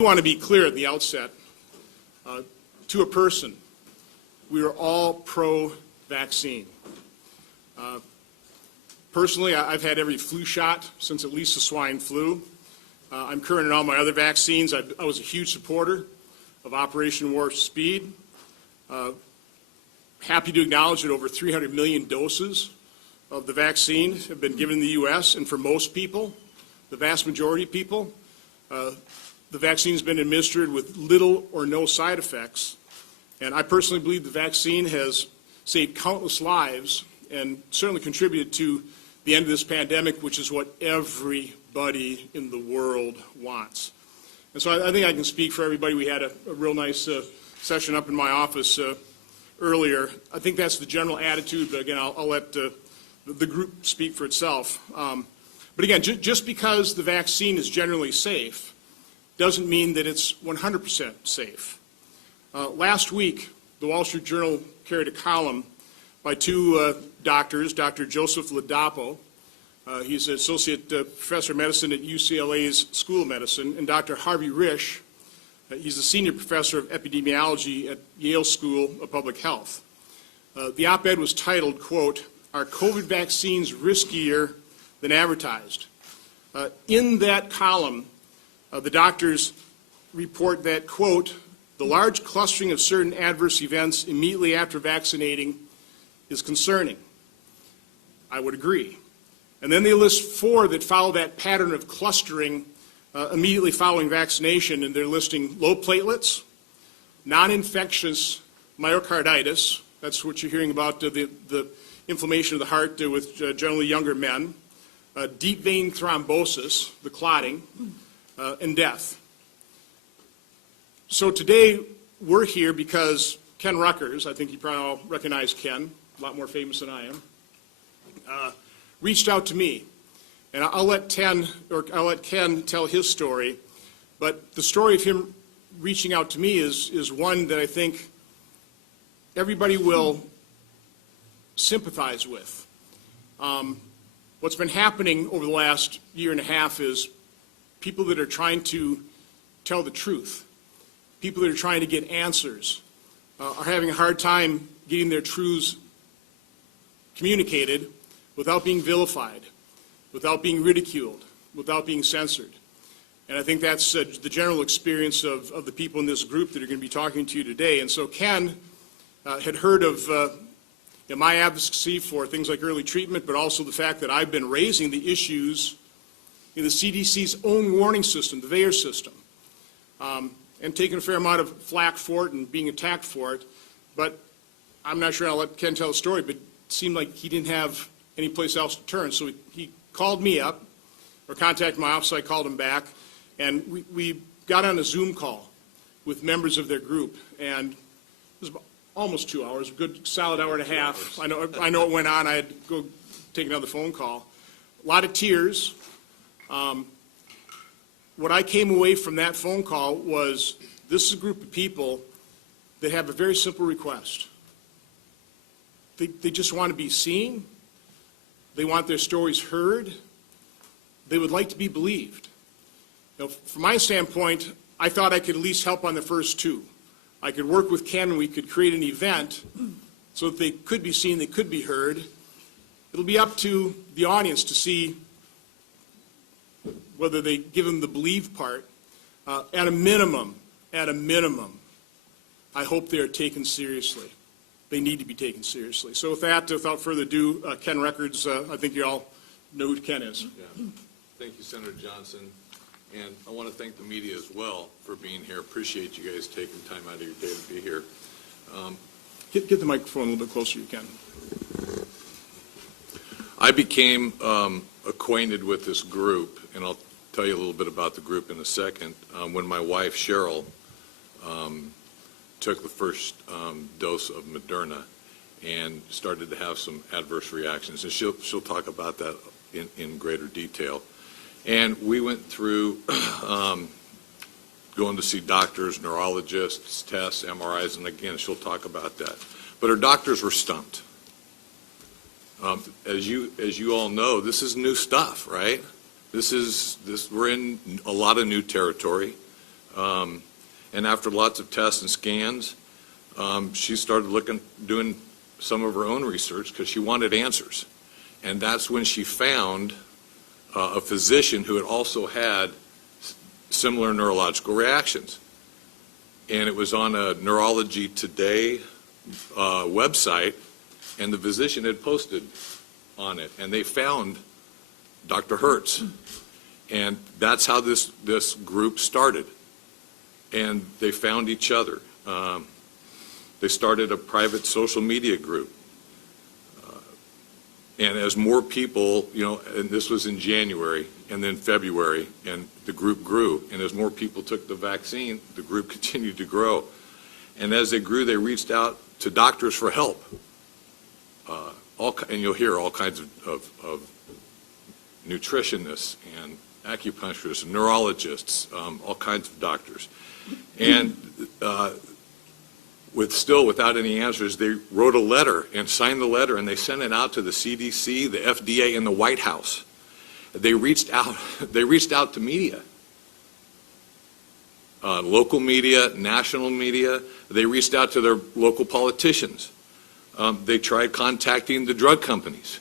I want to be clear at the outset, to a person, we are all pro-vaccine. Personally, I've had every flu shot since at least the swine flu. I'm current in all my other vaccines. I was a huge supporter of Operation Warp Speed. Happy to acknowledge that over 300 million doses of the vaccine have been given in the U.S., and for most people, the vast majority of people, the vaccine has been administered with little or no side effects. And I personally believe the vaccine has saved countless lives and certainly contributed to the end of this pandemic, which is what everybody in the world wants. And so I think I can speak for everybody. We had a real nice session up in my office earlier. I think that's the general attitude, but again, I'll let the group speak for itself. But again, just because the vaccine is generally safe doesn't mean that it's 100% safe. Last week, the Wall Street Journal carried a column by two doctors, Dr. Joseph Ladapo, he's an associate professor of medicine at UCLA's School of Medicine, and Dr. Harvey Risch, he's a senior professor of epidemiology at Yale School of Public Health. The op-ed was titled, quote, "Are COVID vaccines riskier than advertised?" In that column, the doctors report that, quote, "The large clustering of certain adverse events immediately after vaccinating is concerning." I would agree. And then they list 4 that follow that pattern of clustering immediately following vaccination, and they're listing low platelets, non-infectious myocarditis, that's what you're hearing about, the inflammation of the heart with generally younger men, deep vein thrombosis, the clotting, and death. So today we're here because Ken Ruckers, I think you probably all recognize Ken, a lot more famous than I am, reached out to me. And I'll let Ken tell his story, but the story of him reaching out to me is one that I think everybody will sympathize with. What's been happening over the last year and a half is people that are trying to tell the truth, people that are trying to get answers, are having a hard time getting their truths communicated without being vilified, without being ridiculed, without being censored. And I think that's the general experience of the people in this group that are going to be talking to you today. And so Ken had heard of my advocacy for things like early treatment, but also the fact that I've been raising the issues in the CDC's own warning system, the VAERS system, and taking a fair amount of flack for it and being attacked for it. But I'm not sure, I'll let Ken tell the story, but it seemed like he didn't have any place else to turn. So he called me up, or contacted my office, I called him back, and we got on a Zoom call with members of their group, and it was about almost 2 hours, a good solid hour and a half. I know it went on. I had to go take another phone call. A lot of tears. What I came away from that phone call was, this is a group of people that have a very simple request. They just want to be seen. They want their stories heard. They would like to be believed. Now, from my standpoint, I thought I could at least help on the first 2. I could work with Ken and we could create an event so that they could be seen, they could be heard. It'll be up to the audience to see whether they give them the believe part. At a minimum, I hope they are taken seriously. They need to be taken seriously. So with that, without further ado, Ken Ruckers, I think you all know who Ken is. Yeah. Thank you, Senator Johnson. And I want to thank the media as well for being here. Appreciate you guys taking time out of your day to be here. Get the microphone a little bit closer, you can. I became acquainted with this group, and I'll tell you a little bit about the group in a second, when my wife, Cheryl, took the first dose of Moderna and started to have some adverse reactions. And she'll talk about that in greater detail. And we went through going to see doctors, neurologists, tests, MRIs, and again, she'll talk about that. But her doctors were stumped. As you all know, this is new stuff, right? We're in a lot of new territory. And after lots of tests and scans, she started doing some of her own research because she wanted answers. And that's when she found a physician who had also had similar neurological reactions. And it was on a Neurology Today website, and the physician had posted on it, and they found Dr. Hertz. And that's how this group started. And they found each other. They started a private social media group. And as more people, and this was in January and then February, and the group grew. And as more people took the vaccine, the group continued to grow. And as they grew, they reached out to doctors for help. And you'll hear all kinds of nutritionists and acupuncturists, and neurologists, all kinds of doctors. And without any answers, they wrote a letter and signed the letter, and they sent it out to the CDC, the FDA, and the White House. They reached out to media, local media, national media. They reached out to their local politicians. They tried contacting the drug companies,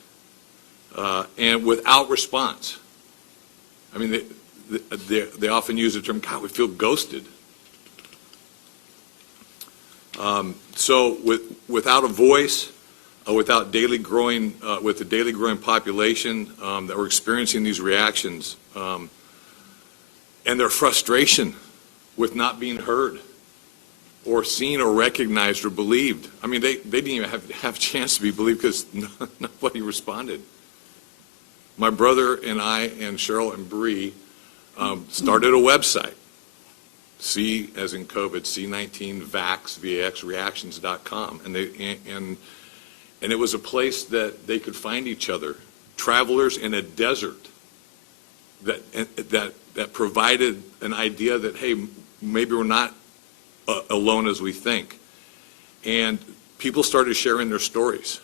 and without response. I mean, they often use the term, God, we feel ghosted. So without a voice, without with the daily growing population that were experiencing these reactions, and their frustration with not being heard or seen or recognized or believed. I mean, they didn't even have a chance to be believed because nobody responded. My brother and I and Cheryl and Bree started a website. C as in COVID, C19vax reactions.com, and it was a place that they could find each other, travelers in a desert, that provided an idea that, hey, maybe we're not alone as we think. And people started sharing their stories.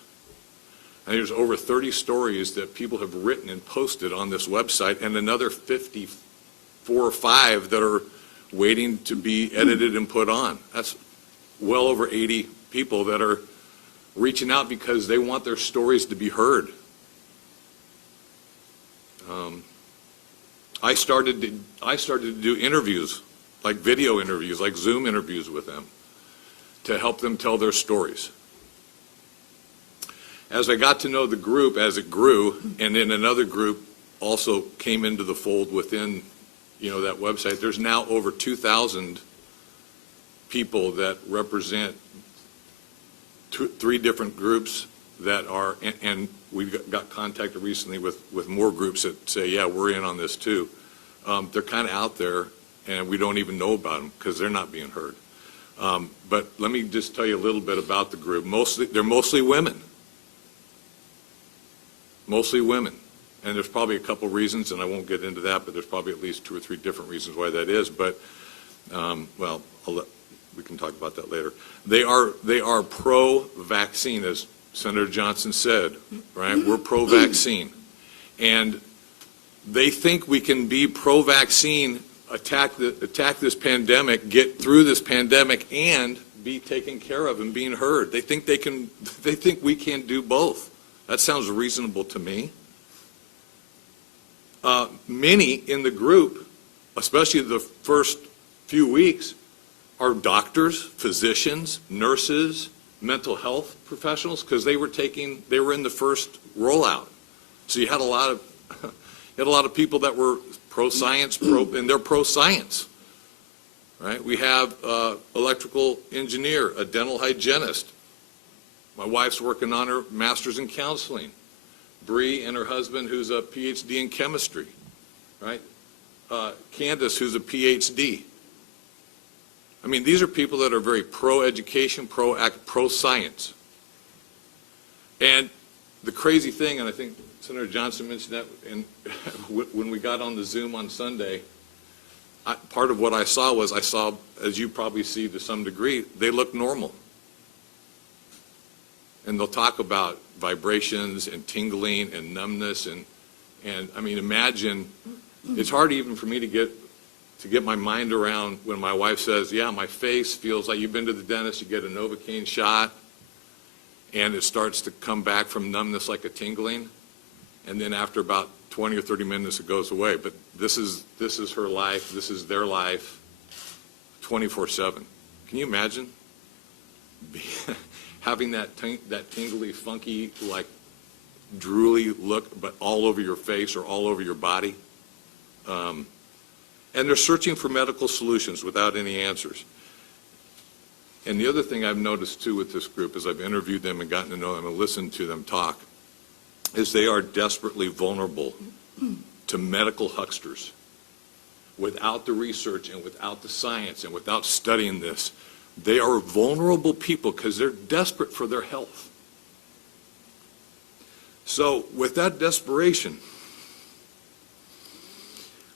And there's over 30 stories that people have written and posted on this website, and another 54 or 5 that are waiting to be edited and put on. That's well over 80 people that are reaching out because they want their stories to be heard. I started to do interviews, like video interviews, like Zoom interviews with them, to help them tell their stories. As I got to know the group as it grew, and then another group also came into the fold within that website, there's now over 2,000 people that represent 3 different groups that are, and we got contacted recently with more groups that say, yeah, we're in on this too. They're kind of out there, and we don't even know about them because they're not being heard. But let me just tell you a little bit about the group. They're mostly women. Mostly women. And there's probably a couple reasons, and I won't get into that, but there's probably at least 2 or 3 different reasons why that is. But, well, we can talk about that later. They are pro-vaccine, as Senator Johnson said, right? We're pro-vaccine. And they think we can be pro-vaccine, attack this pandemic, get through this pandemic, and be taken care of and being heard. They think we can do both. That sounds reasonable to me. Many in the group, especially the first few weeks, are doctors, physicians, nurses, mental health professionals, because they were in the first rollout. So you had a lot of people that were pro-science, and they're pro-science, right? We have electrical engineer, a dental hygienist. My wife's working on her master's in counseling. Bree and her husband, who's a PhD in chemistry, right? Candace, who's a PhD. I mean, these are people that are very pro-education, pro-science. And the crazy thing, and I think Senator Johnson mentioned that, and when we got on the Zoom on Sunday, part of what I saw, as you probably see to some degree, they look normal. And they'll talk about vibrations and tingling and numbness and I mean, imagine, it's hard even for me to get to get my mind around when my wife says, yeah, my face feels like, you've been to the dentist, you get a Novocaine shot, and it starts to come back from numbness like a tingling, and then after about 20 or 30 minutes it goes away. But this is her life, this is their life, 24/7. Can you imagine having that tingly, funky, like drooly look, but all over your face or all over your body? And they're searching for medical solutions without any answers. And the other thing I've noticed too with this group, as I've interviewed them and gotten to know them and listened to them talk, is they are desperately vulnerable to medical hucksters. Without the research and without the science and without studying this, they are vulnerable people because they're desperate for their health. So with that desperation,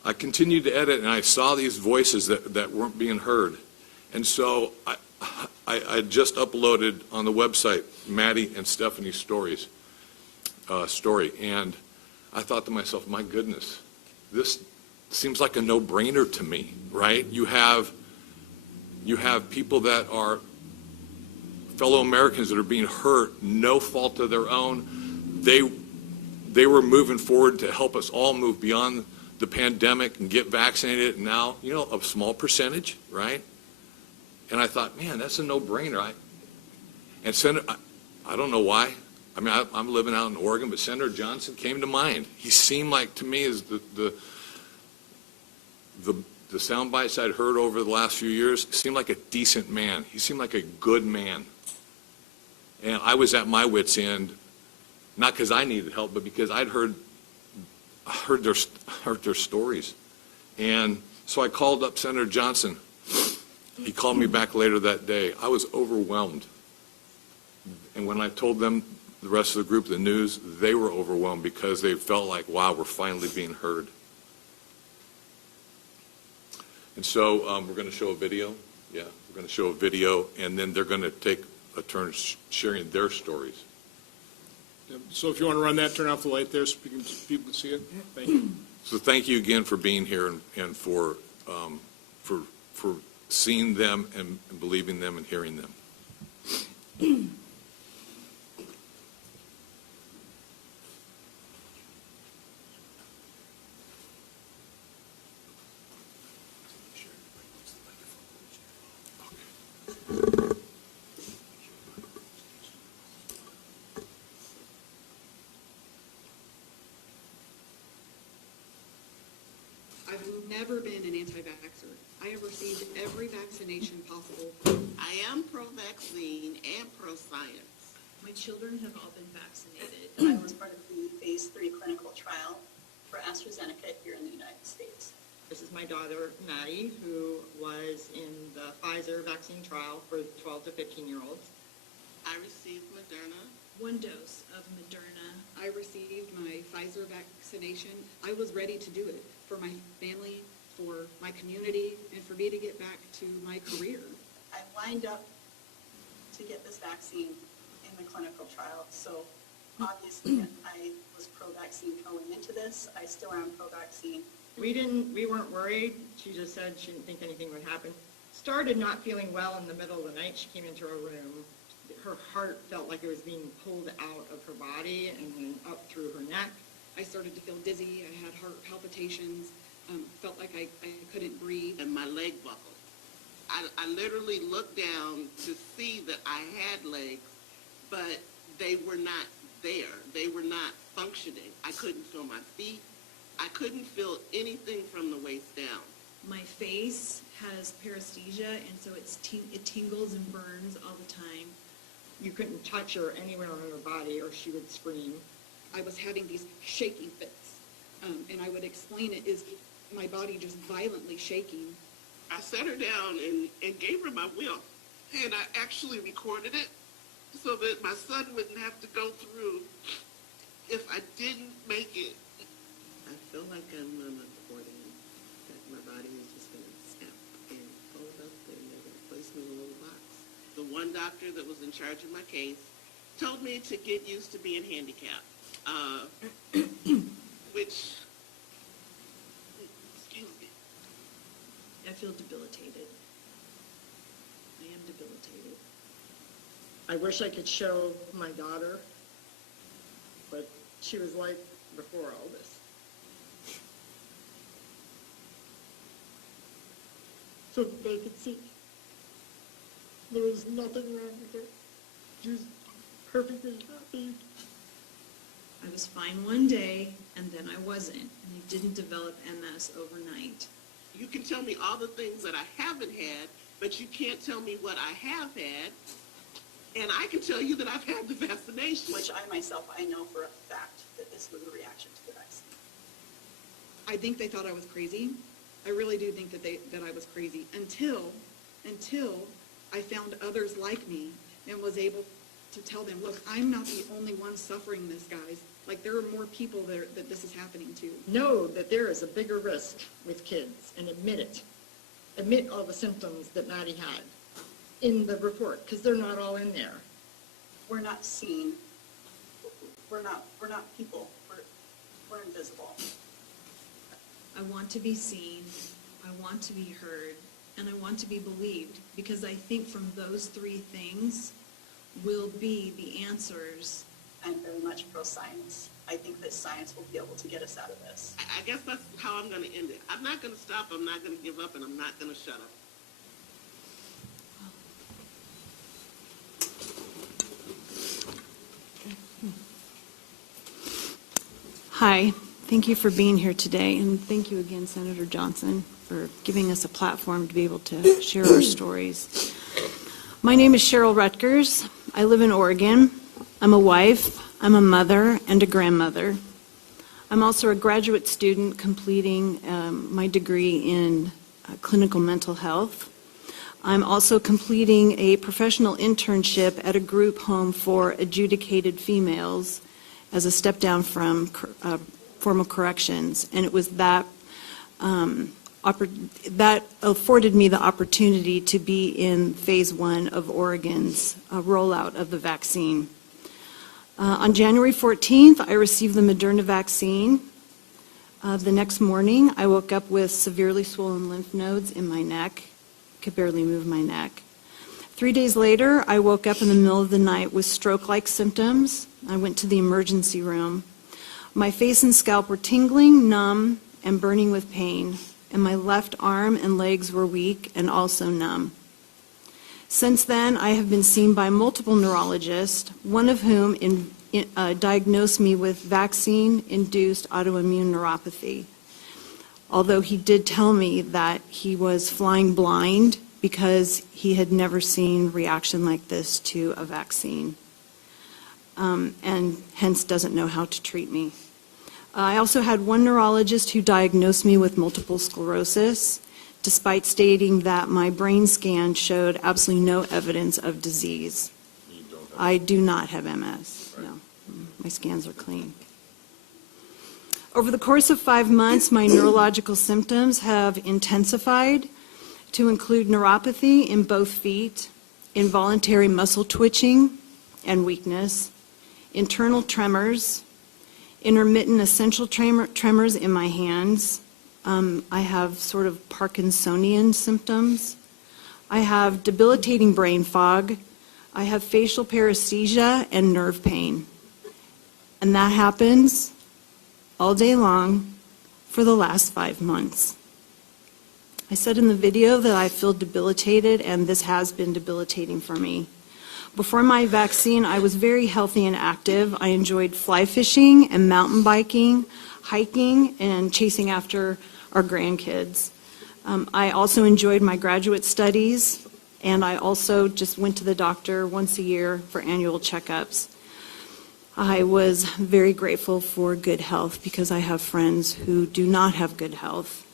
I continued to edit, and I saw these voices that weren't being heard. And so I just uploaded on the website Maddie and Stephanie's story, and I thought to myself, my goodness, this seems like a no-brainer to me, right? You have people that are fellow Americans that are being hurt, no fault of their own. They were moving forward to help us all move beyond the pandemic and get vaccinated, and now, a small percentage, right? And I thought, man, that's a no-brainer. And Senator, I don't know why. I mean, I'm living out in Oregon, but Senator Johnson came to mind. He seemed like, to me, as the sound bites I'd heard over the last few years, seemed like a decent man. He seemed like a good man. And I was at my wit's end, not because I needed help, but because I'd heard their stories. And so I called up Senator Johnson. He called me back later that day. I was overwhelmed. And when I told them, the rest of the group, the news, they were overwhelmed because they felt like, wow, we're finally being heard. And so we're going to show a video. Yeah, we're going to show a video, and then they're going to take a turn sharing their stories. So if you want to run that, turn off the light there so people can see it. Thank you. So thank you again for being here and for seeing them and believing them and hearing them. I've never been an anti-vaxxer. I have received every vaccination possible. I am pro-vaccine and pro-science. My children have all been vaccinated. I was part of the phase 3 clinical trial for AstraZeneca here in the United States. This is my daughter, Maddie, who was in the Pfizer vaccine trial for 12 to 15-year-olds. I received Moderna. 1 dose of Moderna. I received my Pfizer vaccination. I was ready to do it for my family, for my community, and for me to get back to my career. I lined up to get this vaccine in the clinical trial, so obviously I was pro-vaccine going into this. I still am pro-vaccine. We weren't worried. She just said she didn't think anything would happen. Started not feeling well in the middle of the night. She came into her room. Her heart felt like it was being pulled out of her body and then up through her neck. I started to feel dizzy. I had heart palpitations. Felt like I couldn't breathe. And my leg buckled. I literally looked down to see that I had legs, but they were not there. They were not functioning. I couldn't feel my feet. I couldn't feel anything from the waist down. My face has paresthesia, and so it tingles and burns all the time. You couldn't touch her anywhere on her body or she would scream. I was having these shaking fits, and I would explain it as my body just violently shaking. I sat her down and gave her my will, and I actually recorded it so that my son wouldn't have to go through if I didn't make it. I feel like I'm on a accordion, that my body is just going to snap and fold up, and they're going to place me in a little box. The one doctor that was in charge of my case told me to get used to being handicapped, which, excuse me, feel debilitated. I am debilitated. I wish I could show my daughter what she was like before all this. So that they could see there was nothing wrong with her. She was perfectly happy. I was fine one day, and then I wasn't, and I didn't develop MS overnight. You can tell me all the things that I haven't had, but you can't tell me what I have had. And I can tell you that I've had the vaccination. Which I myself, I know for a fact that this was a reaction to the vaccine. I think they thought I was crazy. I really do think that I was crazy until I found others like me and was able to tell them, look, I'm not the only one suffering this, guys. Like, there are more people that this is happening to. Know that there is a bigger risk with kids and admit it. Admit all the symptoms that Maddie had in the report, because they're not all in there. We're not seen. We're not people. We're invisible. I want to be seen, I want to be heard, and I want to be believed, because I think from those three things will be the answers. I'm very much pro-science. I think that science will be able to get us out of this. I guess that's how I'm going to end it. I'm not going to stop, I'm not going to give up, and I'm not going to shut up. Hi, thank you for being here today, and thank you again, Senator Johnson, for giving us a platform to be able to share our stories. My name is Cheryl Rutgers. I live in Oregon. I'm a wife, I'm a mother, and a grandmother. I'm also a graduate student completing my degree in clinical mental health. I'm also completing a professional internship at a group home for adjudicated females as a step down from formal corrections, and it was that that afforded me the opportunity to be in phase 1 of Oregon's rollout of the vaccine. On January 14th, I received the Moderna vaccine. The next morning, I woke up with severely swollen lymph nodes in my neck. Could barely move my neck. 3 days later, I woke up in the middle of the night with stroke-like symptoms. I went to the emergency room. My face and scalp were tingling, numb, and burning with pain, and my left arm and legs were weak and also numb. Since then, I have been seen by multiple neurologists, one of whom diagnosed me with vaccine-induced autoimmune neuropathy, although he did tell me that he was flying blind because he had never seen reaction like this to a vaccine, and hence doesn't know how to treat me. I also had one neurologist who diagnosed me with multiple sclerosis, despite stating that my brain scan showed absolutely no evidence of disease. I do not have MS, no. My scans are clean. Over the course of 5 months, my neurological symptoms have intensified to include neuropathy in both feet, involuntary muscle twitching and weakness, internal tremors, intermittent essential tremors in my hands. I have sort of Parkinsonian symptoms. I have debilitating brain fog. I have facial paresthesia and nerve pain. And that happens all day long for the last 5 months. I said in the video that I feel debilitated, and this has been debilitating for me. Before my vaccine, I was very healthy and active. I enjoyed fly fishing and mountain biking, hiking, and chasing after our grandkids. I also enjoyed my graduate studies, and I also just went to the doctor once a year for annual checkups. I was very grateful for good health because I have friends who do not have good health.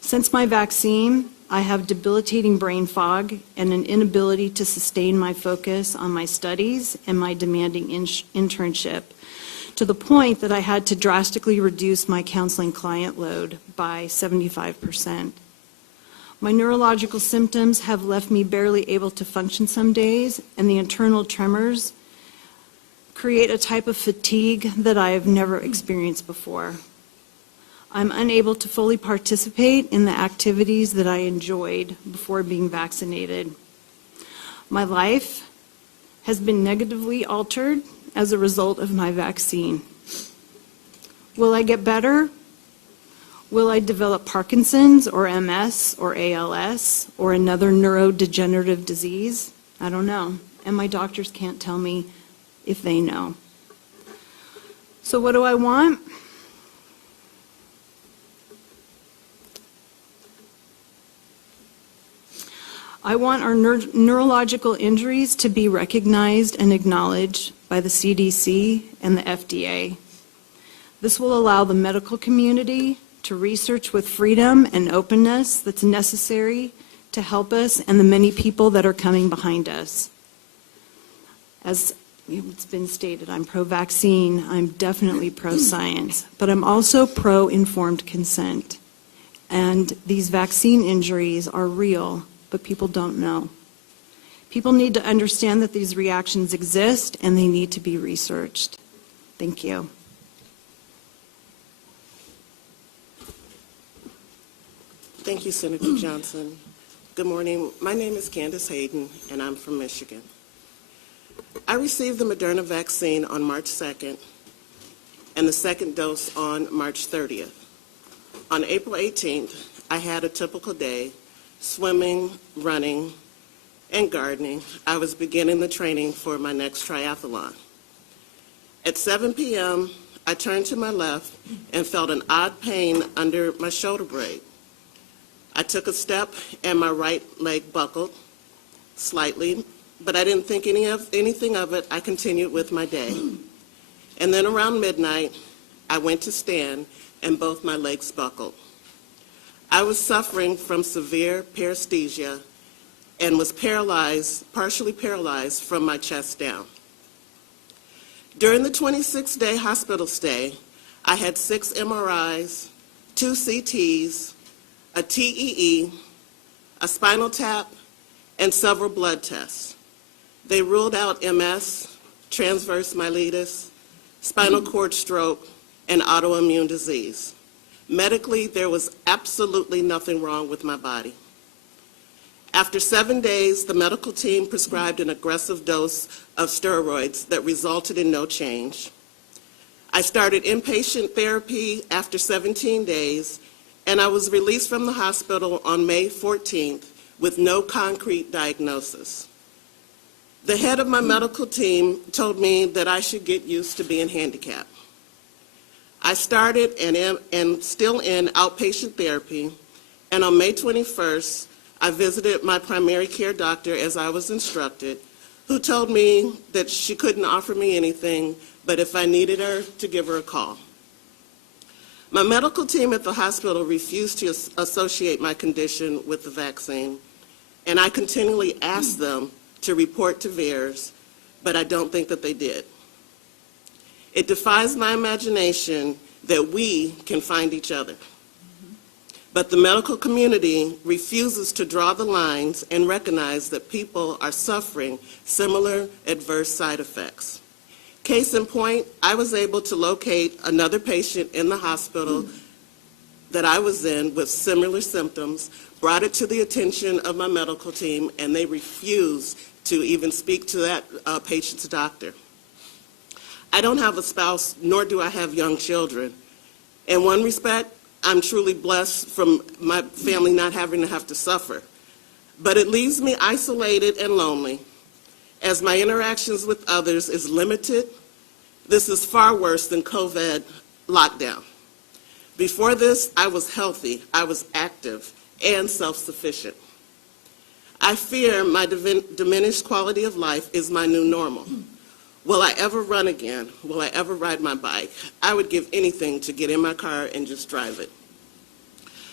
Since my vaccine, I have debilitating brain fog and an inability to sustain my focus on my studies and my demanding internship, to the point that I had to drastically reduce my counseling client load by 75%. My neurological symptoms have left me barely able to function some days, and the internal tremors create a type of fatigue that I have never experienced before. I'm unable to fully participate in the activities that I enjoyed before being vaccinated. My life has been negatively altered as a result of my vaccine. Will I get better? Will I develop Parkinson's or MS or ALS or another neurodegenerative disease? I don't know, and my doctors can't tell me if they know. So what do I want? I want our neurological injuries to be recognized and acknowledged by the CDC and the FDA. This will allow the medical community to research with freedom and openness that's necessary to help us and the many people that are coming behind us. As it's been stated, I'm pro-vaccine, I'm definitely pro-science, but I'm also pro-informed consent. And these vaccine injuries are real, but people don't know. People need to understand that these reactions exist and they need to be researched. Thank you. Thank you, Senator Johnson. Good morning. My name is Candace Hayden, and I'm from Michigan. I received the Moderna vaccine on March 2nd and the second dose on March 30th. On April 18th, I had a typical day, swimming, running, and gardening. I was beginning the training for my next triathlon. At 7 p.m., I turned to my left and felt an odd pain under my shoulder blade. I took a step and my right leg buckled slightly, but I didn't think anything of it. I continued with my day. And then around midnight, I went to stand and both my legs buckled. I was suffering from severe paresthesia and was partially paralyzed from my chest down. During the 26-day hospital stay, I had 6 MRIs, 2 CTs, a TEE, a spinal tap, and several blood tests. They ruled out MS, transverse myelitis, spinal cord stroke, and autoimmune disease. Medically, there was absolutely nothing wrong with my body. After 7 days, the medical team prescribed an aggressive dose of steroids that resulted in no change. I started inpatient therapy after 17 days, and I was released from the hospital on May 14th with no concrete diagnosis. The head of my medical team told me that I should get used to being handicapped. I started and am still in outpatient therapy, and on May 21st, I visited my primary care doctor as I was instructed, who told me that she couldn't offer me anything, but if I needed her, to give her a call. My medical team at the hospital refused to associate my condition with the vaccine, and I continually asked them to report to VAERS, but I don't think that they did. It defies my imagination that we can find each other. But the medical community refuses to draw the lines and recognize that people are suffering similar adverse side effects. Case in point, I was able to locate another patient in the hospital that I was in with similar symptoms, brought it to the attention of my medical team, and they refused to even speak to that patient's doctor. I don't have a spouse, nor do I have young children. In one respect, I'm truly blessed from my family not having to have to suffer. But it leaves me isolated and lonely, as my interactions with others is limited. This is far worse than COVID lockdown. Before this, I was healthy, I was active, and self-sufficient. I fear my diminished quality of life is my new normal. Will I ever run again? Will I ever ride my bike? I would give anything to get in my car and just drive it.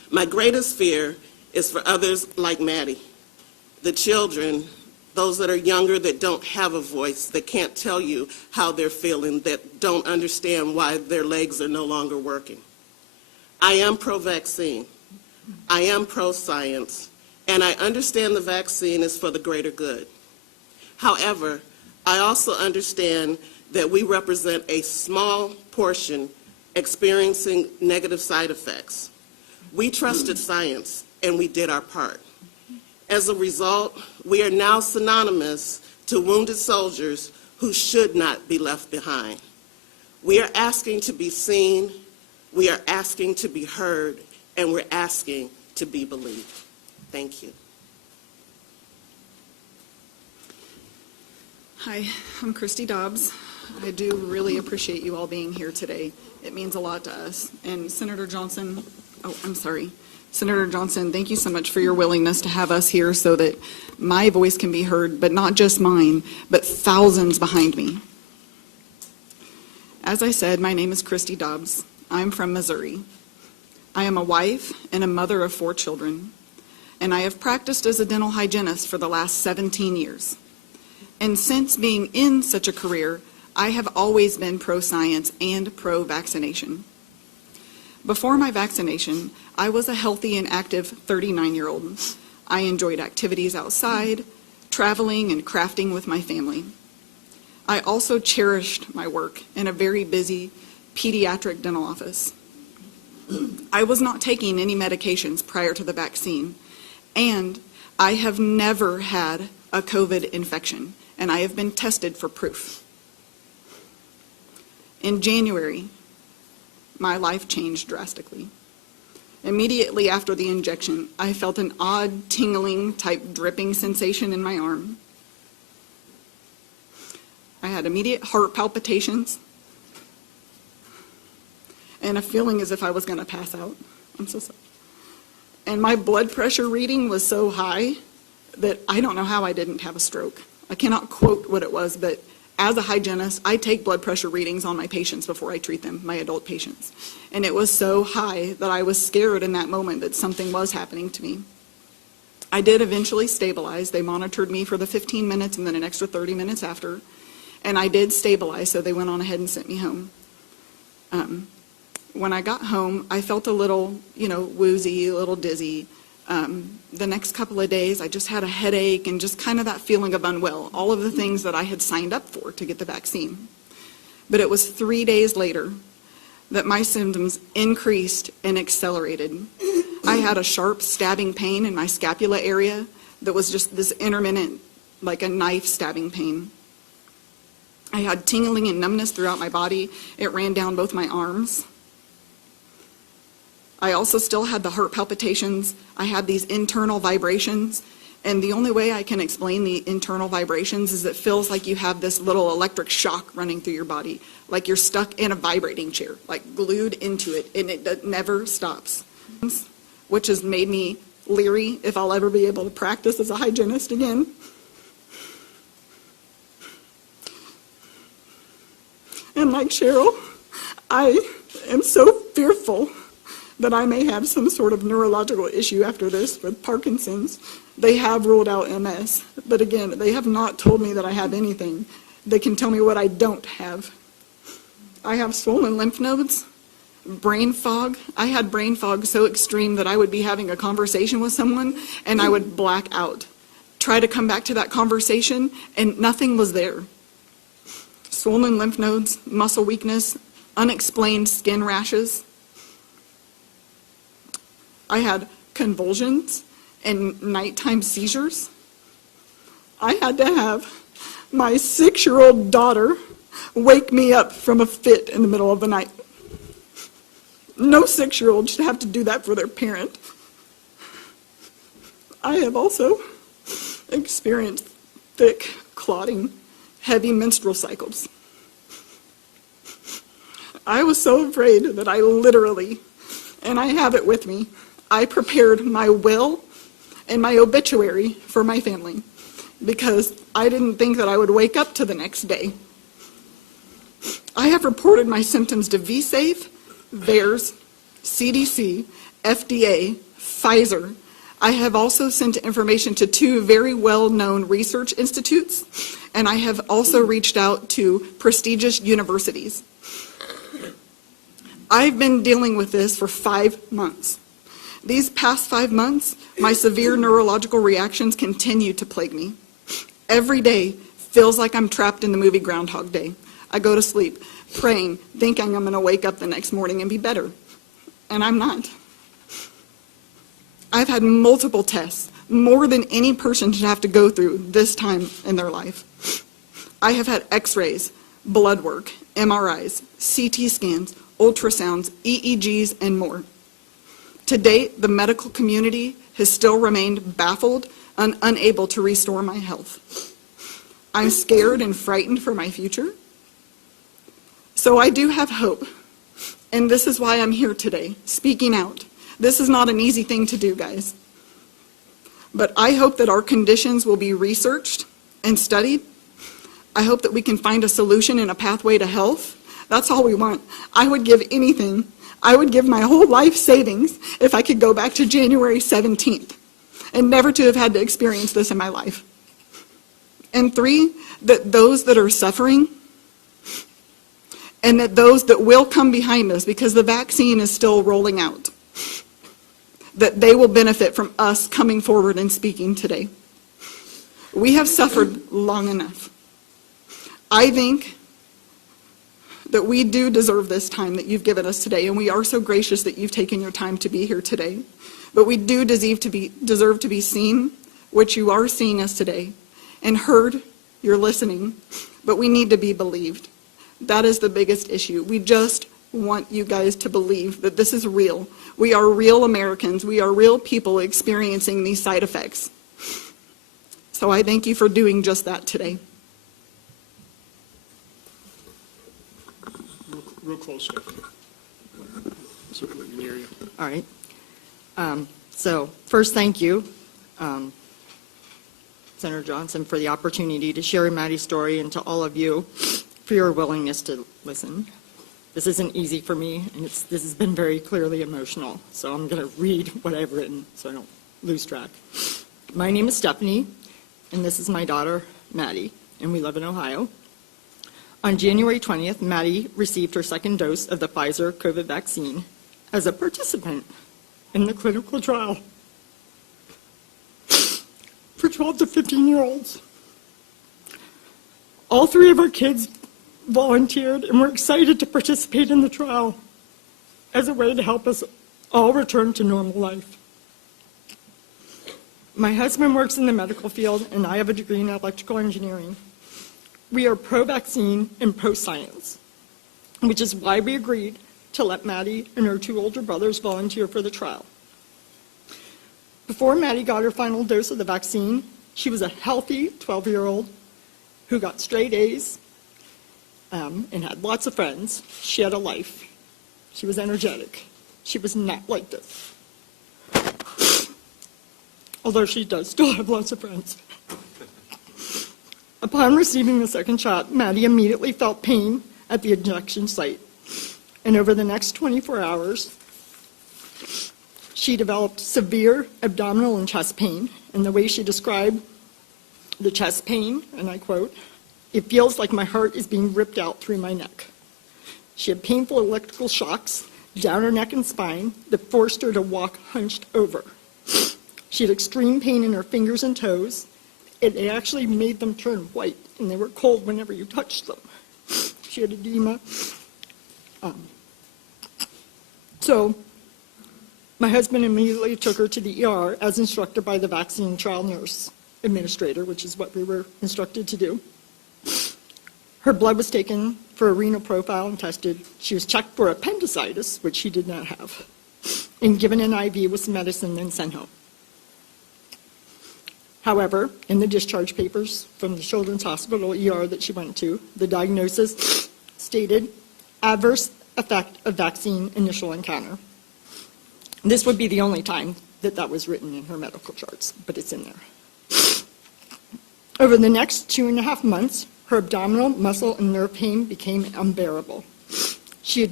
My greatest fear is for others like Maddie, the children, those that are younger that don't have a voice, that can't tell you how they're feeling, that don't understand why their legs are no longer working. I am pro-vaccine. I am pro-science, and I understand the vaccine is for the greater good. However, I also understand that we represent a small portion experiencing negative side effects. We trusted science, and we did our part. As a result, we are now synonymous to wounded soldiers who should not be left behind. We are asking to be seen, we are asking to be heard, and we're asking to be believed. Thank you. Hi, I'm Christy Dobbs. I do really appreciate you all being here today. It means a lot to us. And Senator Johnson, Senator Johnson, thank you so much for your willingness to have us here so that my voice can be heard, but not just mine, but thousands behind me. As I said, my name is Christy Dobbs. I'm from Missouri. I am a wife and a mother of 4 children, and I have practiced as a dental hygienist for the last 17 years. And since being in such a career, I have always been pro-science and pro-vaccination. Before my vaccination, I was a healthy and active 39-year-old. I enjoyed activities outside, traveling and crafting with my family. I also cherished my work in a very busy pediatric dental office. I was not taking any medications prior to the vaccine, and I have never had a COVID infection, and I have been tested for proof. In January, my life changed drastically. Immediately after the injection, I felt an odd tingling type dripping sensation in my arm. I had immediate heart palpitations and a feeling as if I was going to pass out. I'm so sorry. And my blood pressure reading was so high that I don't know how I didn't have a stroke. I cannot quote what it was, but as a hygienist, I take blood pressure readings on my patients before I treat them, my adult patients. And it was so high that I was scared in that moment that something was happening to me. I did eventually stabilize. They monitored me for the 15 minutes and then an extra 30 minutes after. And I did stabilize, so they went on ahead and sent me home. When I got home, I felt a little, woozy, a little dizzy. The next couple of days, I just had a headache and just kind of that feeling of unwell, all of the things that I had signed up for to get the vaccine. But it was 3 days later that my symptoms increased and accelerated. I had a sharp stabbing pain in my scapula area that was just this intermittent, like a knife stabbing pain. I had tingling and numbness throughout my body. It ran down both my arms. I also still had the heart palpitations. I had these internal vibrations. And the only way I can explain the internal vibrations is it feels like you have this little electric shock running through your body, like you're stuck in a vibrating chair, like glued into it, and it never stops, which has made me leery if I'll ever be able to practice as a hygienist again. And like Cheryl, I am so fearful that I may have some sort of neurological issue after this with Parkinson's. They have ruled out MS, but again, they have not told me that I have anything. They can tell me what I don't have. I have swollen lymph nodes, brain fog. I had brain fog so extreme that I would be having a conversation with someone and I would black out. Try to come back to that conversation and nothing was there. Swollen lymph nodes, muscle weakness, unexplained skin rashes. I had convulsions and nighttime seizures. I had to have my 6-year-old daughter wake me up from a fit in the middle of the night. No 6-year-old should have to do that for their parent. I have also experienced thick, clotting, heavy menstrual cycles. I was so afraid that I literally, and I have it with me, I prepared my will and my obituary for my family because I didn't think that I would wake up to the next day. I have reported my symptoms to VSafe, VAERS, CDC, FDA, Pfizer. I have also sent information to 2 very well-known research institutes, and I have also reached out to prestigious universities. I've been dealing with this for 5 months. These past 5 months, my severe neurological reactions continue to plague me. Every day feels like I'm trapped in the movie Groundhog Day. I go to sleep praying, thinking I'm going to wake up the next morning and be better. And I'm not. I've had multiple tests, more than any person should have to go through this time in their life. I have had x-rays, blood work, MRIs, CT scans, ultrasounds, EEGs, and more. To date, the medical community has still remained baffled and unable to restore my health. I'm scared and frightened for my future. So I do have hope, and this is why I'm here today, speaking out. This is not an easy thing to do, guys. But I hope that our conditions will be researched and studied. I hope that we can find a solution and a pathway to health. That's all we want. I would give anything. I would give my whole life savings if I could go back to January 17th and never to have had to experience this in my life. And 3, that those that are suffering and that those that will come behind us, because the vaccine is still rolling out, that they will benefit from us coming forward and speaking today. We have suffered long enough. I think that we do deserve this time that you've given us today, and we are so gracious that you've taken your time to be here today. But we do deserve to be seen, which you are seeing us today, and heard, you're listening, but we need to be believed. That is the biggest issue. We just want you guys to believe that this is real. We are real Americans. We are real people experiencing these side effects. So I thank you for doing just that today. Real close, Stephanie. So we can hear you. All right. So first, thank you, Senator Johnson, for the opportunity to share Maddie's story, and to all of you for your willingness to listen. This isn't easy for me, and this has been very clearly emotional. So I'm going to read what I've written so I don't lose track. My name is Stephanie, and this is my daughter, Maddie, and we live in Ohio. On January 20th, Maddie received her second dose of the Pfizer COVID vaccine as a participant in the clinical trial for 12 to 15-year-olds. All 3 of our kids volunteered and were excited to participate in the trial as a way to help us all return to normal life. My husband works in the medical field, and I have a degree in electrical engineering. We are pro-vaccine and pro-science, which is why we agreed to let Maddie and her 2 older brothers volunteer for the trial. Before Maddie got her final dose of the vaccine, she was a healthy 12-year-old who got straight A's and had lots of friends. She had a life. She was energetic. She was not like this. Although she does still have lots of friends. Upon receiving the second shot, Maddie immediately felt pain at the injection site. And over the next 24 hours, she developed severe abdominal and chest pain. And the way she described the chest pain, and I quote, "It feels like my heart is being ripped out through my neck." She had painful electrical shocks down her neck and spine that forced her to walk hunched over. She had extreme pain in her fingers and toes. It actually made them turn white, and they were cold whenever you touched them. She had edema. So my husband immediately took her to the ER as instructed by the vaccine trial nurse administrator, which is what we were instructed to do. Her blood was taken for a renal profile and tested. She was checked for appendicitis, which she did not have, and given an IV with some medicine, then sent home. However, in the discharge papers from the Children's Hospital ER that she went to, the diagnosis stated adverse effect of vaccine initial encounter. This would be the only time that that was written in her medical charts, but it's in there. Over the next 2.5 months, her abdominal, muscle, and nerve pain became unbearable. She had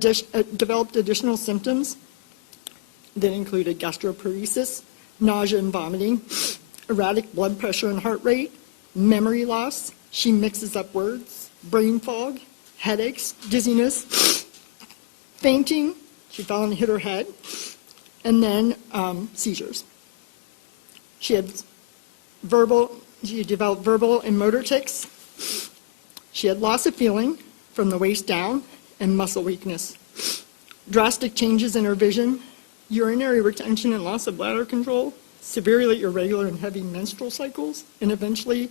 developed additional symptoms that included gastroparesis, nausea and vomiting, erratic blood pressure and heart rate, memory loss. She mixes up words, brain fog, headaches, dizziness, fainting. She fell and hit her head, and then seizures. She developed verbal and motor tics. She had loss of feeling from the waist down and muscle weakness. Drastic changes in her vision, urinary retention and loss of bladder control, severely irregular and heavy menstrual cycles, and eventually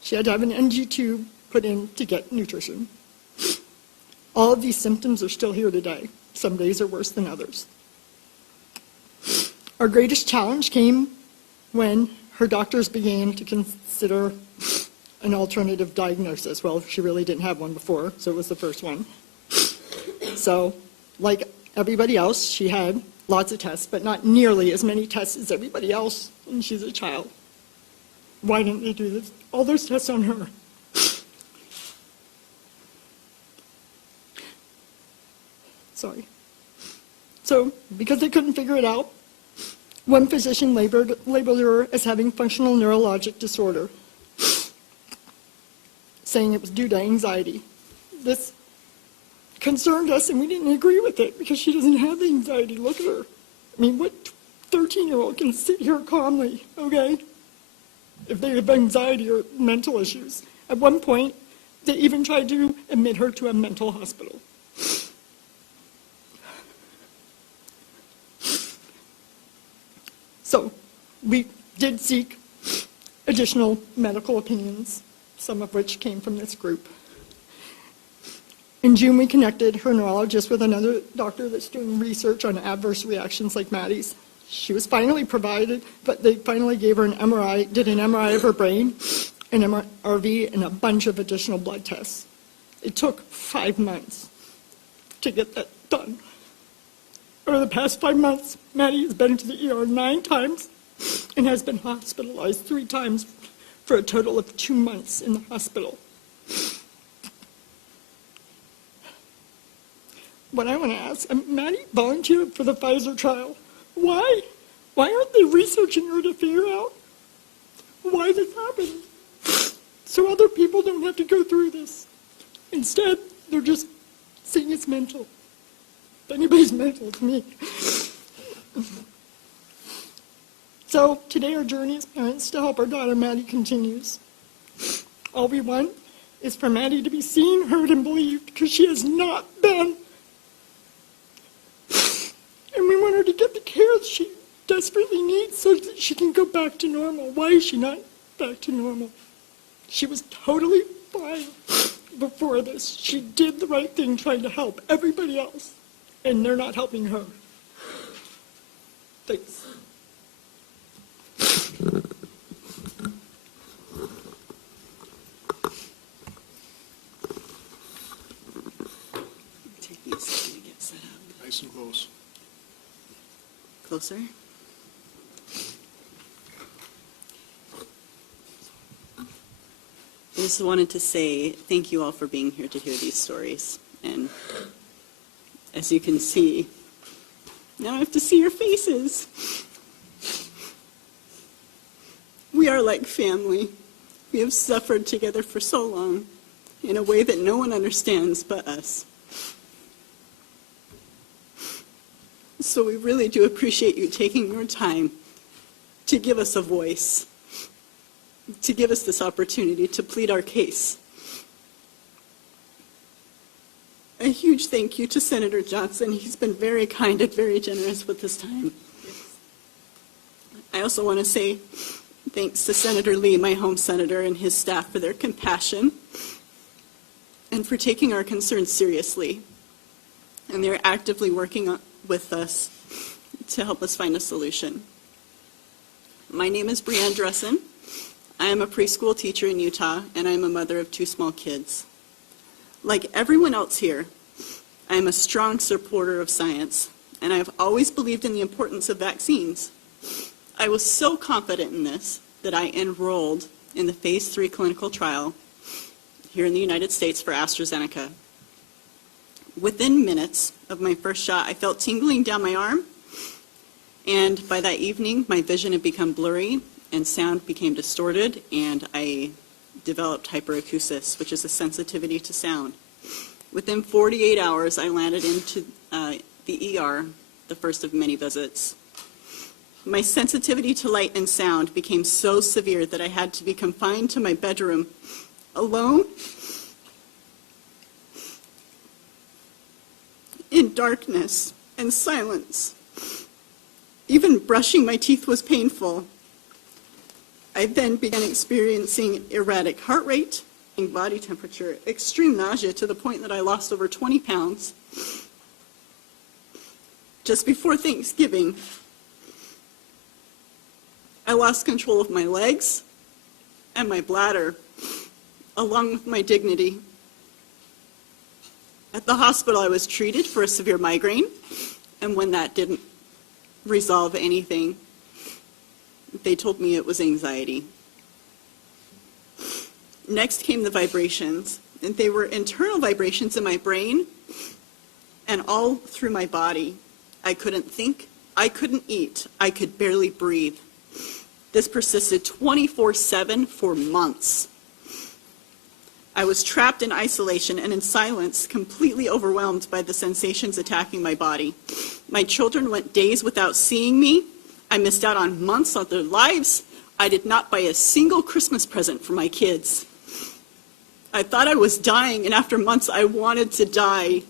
she had to have an NG tube put in to get nutrition. All of these symptoms are still here today. Some days are worse than others. Our greatest challenge came when her doctors began to consider an alternative diagnosis. Well, she really didn't have one before, so it was the first one. So, like everybody else, she had lots of tests, but not nearly as many tests as everybody else when she's a child. Why didn't they do this? All those tests on her? Sorry. So, because they couldn't figure it out, one physician labeled her as having functional neurologic disorder, saying it was due to anxiety. This concerned us, and we didn't agree with it because she doesn't have anxiety. Look at her. I mean, what 13-year-old can sit here calmly, okay, if they have anxiety or mental issues? At one point, they even tried to admit her to a mental hospital. So we did seek additional medical opinions, some of which came from this group. In June, we connected her neurologist with another doctor that's doing research on adverse reactions like Maddie's. She was finally provided, but they finally gave her an MRI, did an MRI of her brain, an MRV, and a bunch of additional blood tests. It took 5 months to get that done. Over the past 5 months, Maddie has been to the ER 9 times and has been hospitalized 3 times for a total of 2 months in the hospital. What I want to ask, Maddie volunteered for the Pfizer trial. Why? Why aren't they researching her to figure out why this happened? So other people don't have to go through this. Instead, they're just saying it's mental. If anybody's mental, it's me. So today our journey as parents to help our daughter Maddie continues. All we want is for Maddie to be seen, heard, and believed, because she has not been. And we want her to get the care she desperately needs so that she can go back to normal. Why is she not back to normal? She was totally fine before this. She did the right thing trying to help everybody else, and they're not helping her. Thanks. Take me a second to get set up. Nice and close. Closer. I just wanted to say thank you all for being here to hear these stories. And as you can see, now I have to see your faces. We are like family. We have suffered together for so long in a way that no one understands but us. So we really do appreciate you taking your time to give us a voice, to give us this opportunity to plead our case. A huge thank you to Senator Johnson. He's been very kind and very generous with his time. I also want to say thanks to Senator Lee, my home senator, and his staff for their compassion and for taking our concerns seriously. And they're actively working with us to help us find a solution. My name is Brianne Dressen. I am a preschool teacher in Utah, and I am a mother of 2 small kids. Like everyone else here, I am a strong supporter of science, and I have always believed in the importance of vaccines. I was so confident in this that I enrolled in the phase 3 clinical trial here in the United States for AstraZeneca. Within minutes of my first shot, I felt tingling down my arm, and by that evening, my vision had become blurry, and sound became distorted, and I developed hyperacusis, which is a sensitivity to sound. Within 48 hours, I landed into the ER, the first of many visits. My sensitivity to light and sound became so severe that I had to be confined to my bedroom alone in darkness and silence. Even brushing my teeth was painful. I then began experiencing erratic heart rate, body temperature, extreme nausea to the point that I lost over 20 pounds. Just before Thanksgiving, I lost control of my legs and my bladder, along with my dignity. At the hospital, I was treated for a severe migraine, and when that didn't resolve anything, they told me it was anxiety. Next came the vibrations, and they were internal vibrations in my brain and all through my body. I couldn't think, I couldn't eat, I could barely breathe. This persisted 24/7 for months. I was trapped in isolation and in silence, completely overwhelmed by the sensations attacking my body. My children went days without seeing me. I missed out on months of their lives. I did not buy a single Christmas present for my kids. I thought I was dying, and after months I wanted to die.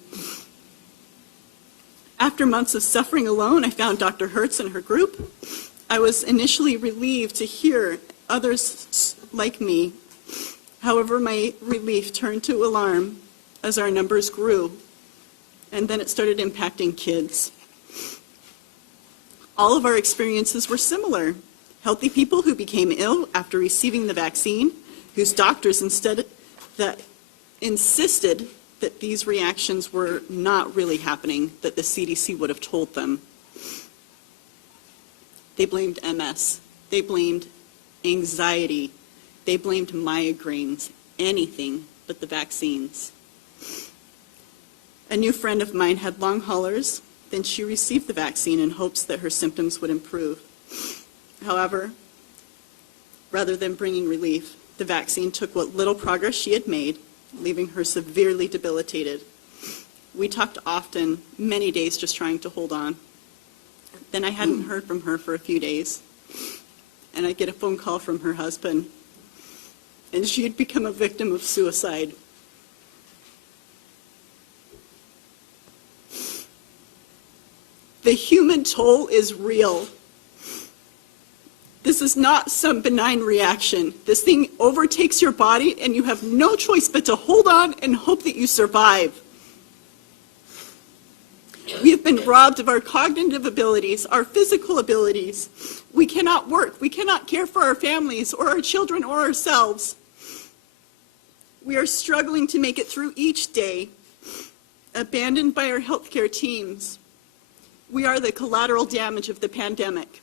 After months of suffering alone, I found Dr. Hertz and her group. I was initially relieved to hear others like me. However, my relief turned to alarm as our numbers grew, and then it started impacting kids. All of our experiences were similar. Healthy people who became ill after receiving the vaccine, whose doctors insisted that these reactions were not really happening, that the CDC would have told them. They blamed MS. They blamed anxiety. They blamed migraines, anything but the vaccines. A new friend of mine had long haulers. Then she received the vaccine in hopes that her symptoms would improve. However, rather than bringing relief, the vaccine took what little progress she had made, leaving her severely debilitated. We talked often, many days just trying to hold on. Then I hadn't heard from her for a few days, and I get a phone call from her husband, and she had become a victim of suicide. The human toll is real. This is not some benign reaction. This thing overtakes your body, and you have no choice but to hold on and hope that you survive. We have been robbed of our cognitive abilities, our physical abilities. We cannot work. We cannot care for our families or our children or ourselves. We are struggling to make it through each day, abandoned by our healthcare teams. We are the collateral damage of the pandemic.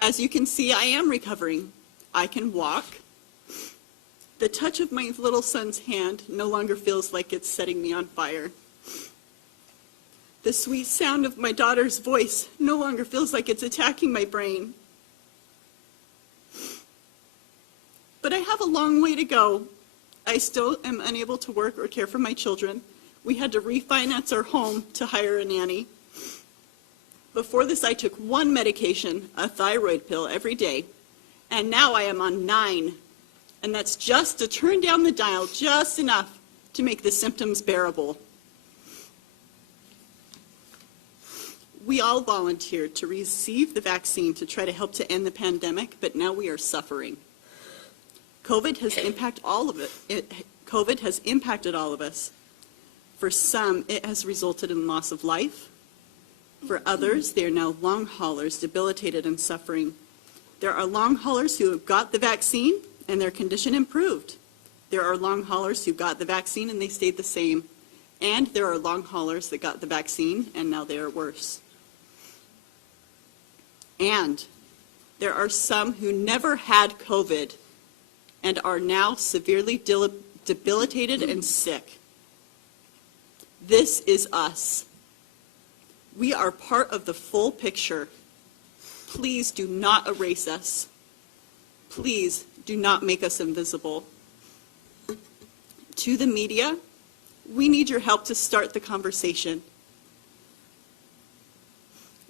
As you can see, I am recovering. I can walk. The touch of my little son's hand no longer feels like it's setting me on fire. The sweet sound of my daughter's voice no longer feels like it's attacking my brain. But I have a long way to go. I still am unable to work or care for my children. We had to refinance our home to hire a nanny. Before this, I took one medication, a thyroid pill, every day, and now I am on 9. And that's just to turn down the dial just enough to make the symptoms bearable. We all volunteered to receive the vaccine to try to help to end the pandemic, but now we are suffering. COVID has impacted all of it. COVID has impacted all of us. For some, it has resulted in loss of life. For others, they are now long haulers, debilitated and suffering. There are long haulers who have got the vaccine and their condition improved. There are long haulers who got the vaccine and they stayed the same. And there are long haulers that got the vaccine and now they are worse. And there are some who never had COVID and are now severely debilitated and sick. This is us. We are part of the full picture. Please do not erase us. Please do not make us invisible. To the media, we need your help to start the conversation,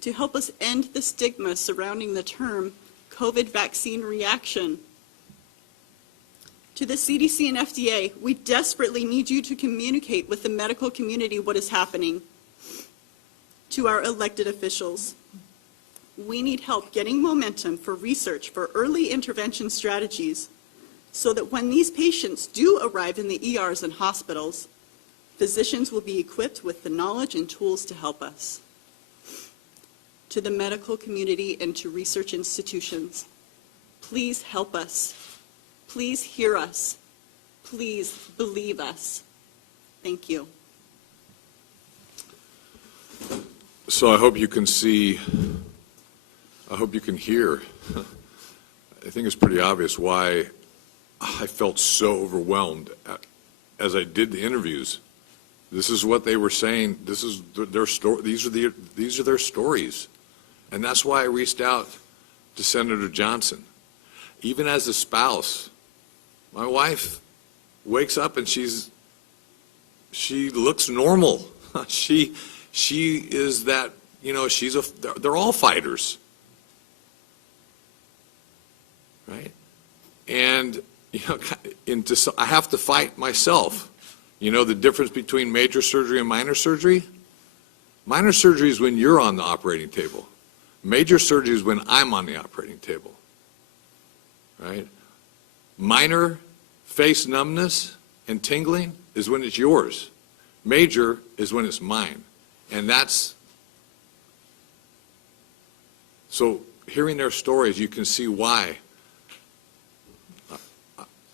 to help us end the stigma surrounding the term COVID vaccine reaction. To the CDC and FDA, we desperately need you to communicate with the medical community what is happening. To our elected officials, we need help getting momentum for research for early intervention strategies so that when these patients do arrive in the ERs and hospitals, physicians will be equipped with the knowledge and tools to help us. To the medical community and to research institutions, please help us. Please hear us. Please believe us. Thank you. So I hope you can see, I hope you can hear. I think it's pretty obvious why I felt so overwhelmed as I did the interviews. This is what they were saying. This is their story. These are their stories. And that's why I reached out to Senator Johnson. Even as a spouse, my wife wakes up and she looks normal. She is that, you know, they're all fighters. Right? And, you know, I have to fight myself. You know the difference between major surgery and minor surgery? Minor surgery is when you're on the operating table. Major surgery is when I'm on the operating table. Right? Minor face numbness and tingling is when it's yours. Major is when it's mine. And so hearing their stories, you can see why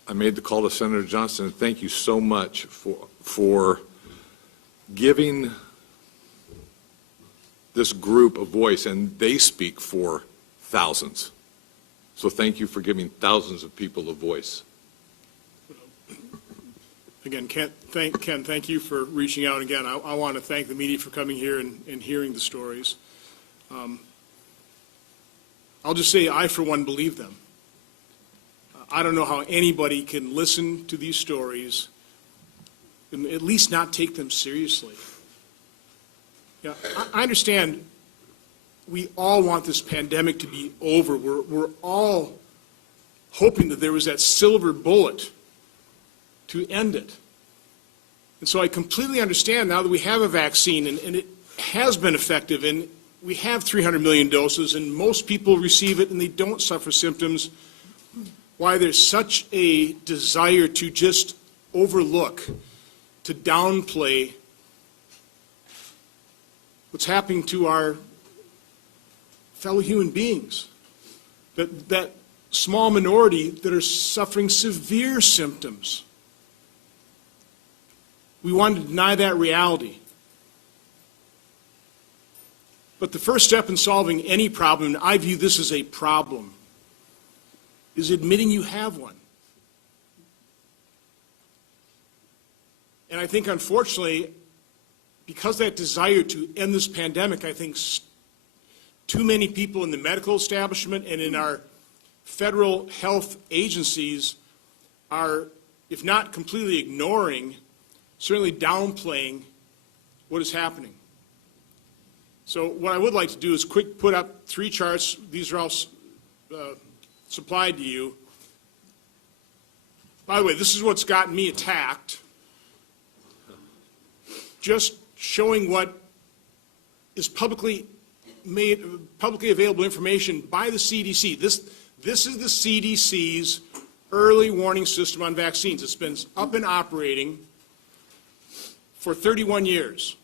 I made the call to Senator Johnson. Thank you so much for giving this group a voice, and they speak for thousands. So thank you for giving thousands of people a voice. Again, Ken, thank you for reaching out. Again, I want to thank the media for coming here and hearing the stories. I'll just say I, for one, believe them. I don't know how anybody can listen to these stories and at least not take them seriously. Yeah, I understand we all want this pandemic to be over. We're all hoping that there was that silver bullet to end it. And so I completely understand now that we have a vaccine and it has been effective and we have 300 million doses and most people receive it and they don't suffer symptoms, why there's such a desire to just overlook, to downplay what's happening to our fellow human beings. That small minority that are suffering severe symptoms. We want to deny that reality. But the first step in solving any problem, and I view this as a problem, is admitting you have one. And I think, unfortunately, because that desire to end this pandemic, I think too many people in the medical establishment and in our federal health agencies are, if not completely ignoring, certainly downplaying what is happening. So what I would like to do is put up 3 charts. These are all supplied to you. By the way, this is what's gotten me attacked. Just showing what is publicly available information by the CDC. This is the CDC's early warning system on vaccines. It's been up and operating for 31 years.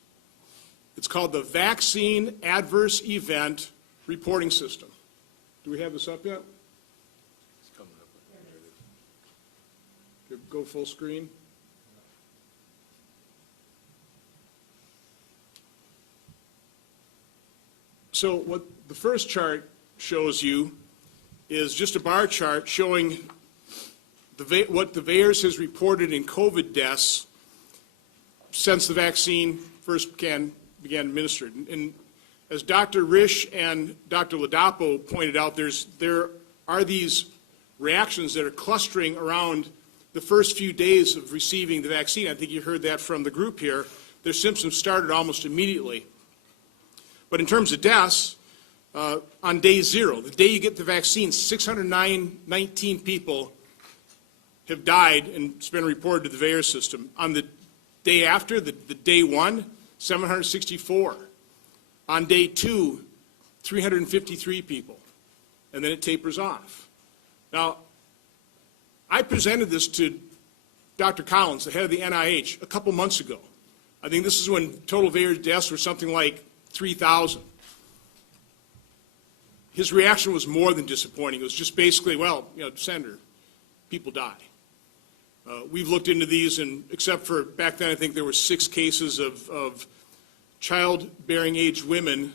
It's called the Vaccine Adverse Event Reporting System. Do we have this up yet? It's coming up. There it is. Go full screen. So what the first chart shows you is just a bar chart showing what the VAERS has reported in COVID deaths since the vaccine first began administered. And as Dr. Risch and Dr. Ladapo pointed out, there are these reactions that are clustering around the first few days of receiving the vaccine. I think you heard that from the group here. Their symptoms started almost immediately. But in terms of deaths, on day 0, the day you get the vaccine, 619 people have died, and it's been reported to the VAERS system. On the day after, the day one, 764. On day two, 353 people. And then it tapers off. Now, I presented this to Dr. Collins, the head of the NIH, a couple months ago. I think this is when total VAERS deaths were something like 3,000. His reaction was more than disappointing. It was just basically, well, Senator, people die. We've looked into these, and except for back then, I think there were 6 cases of childbearing age women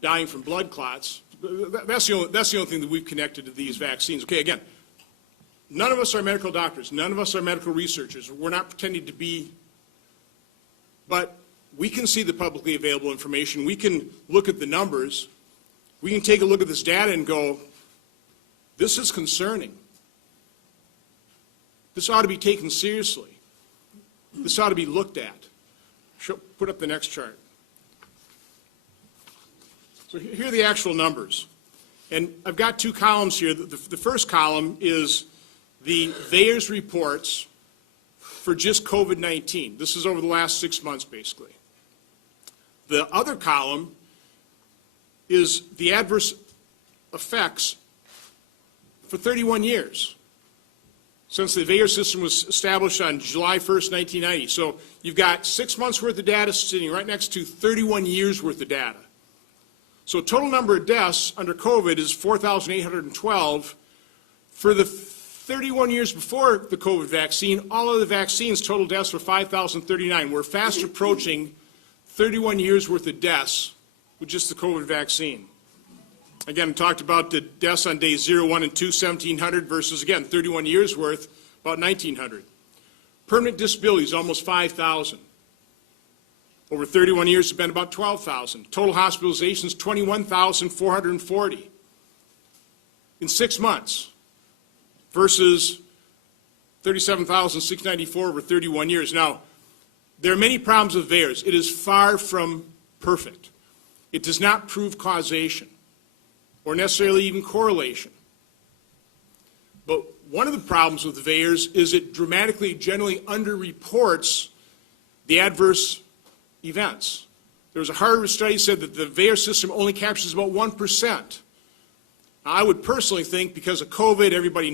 dying from blood clots. That's the only thing that we've connected to these vaccines. Okay, again, none of us are medical doctors. None of us are medical researchers. We're not pretending to be, but we can see the publicly available information. We can look at the numbers. We can take a look at this data and go, this is concerning. This ought to be taken seriously. This ought to be looked at. Put up the next chart. So here are the actual numbers. And I've got 2 columns here. The first column is the VAERS reports for just COVID-19. This is over the last 6 months, basically. The other column is the adverse effects for 31 years, since the VAERS system was established on July 1st, 1990. So you've got 6 months worth of data sitting right next to 31 years worth of data. So total number of deaths under COVID is 4,812. For the 31 years before the COVID vaccine, all of the vaccines, total deaths were 5,039. We're fast approaching 31 years worth of deaths with just the COVID vaccine. Again, talked about the deaths on days 0, 1, and 2, 1,700 versus, again, 31 years worth, about 1,900. Permanent disabilities, almost 5,000. Over 31 years, it's been about 12,000. Total hospitalizations, 21,440 in 6 months versus 37,694 over 31 years. Now, there are many problems with VAERS. It is far from perfect. It does not prove causation or necessarily even correlation. But one of the problems with VAERS is it dramatically, generally underreports the adverse events. There was a Harvard study that said that the VAERS system only captures about 1%. Now, I would personally think because of COVID, everybody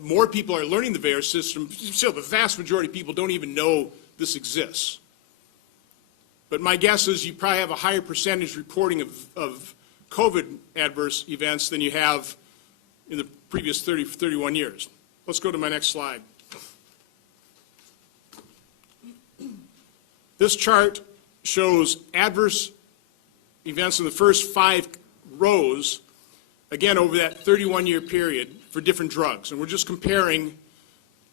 more people are learning the VAERS system. Still, the vast majority of people don't even know this exists. But my guess is you probably have a higher percentage reporting of COVID adverse events than you have in the previous 31 years. Let's go to my next slide. This chart shows adverse events in the first 5 rows, again, over that 31-year period for different drugs. And we're just comparing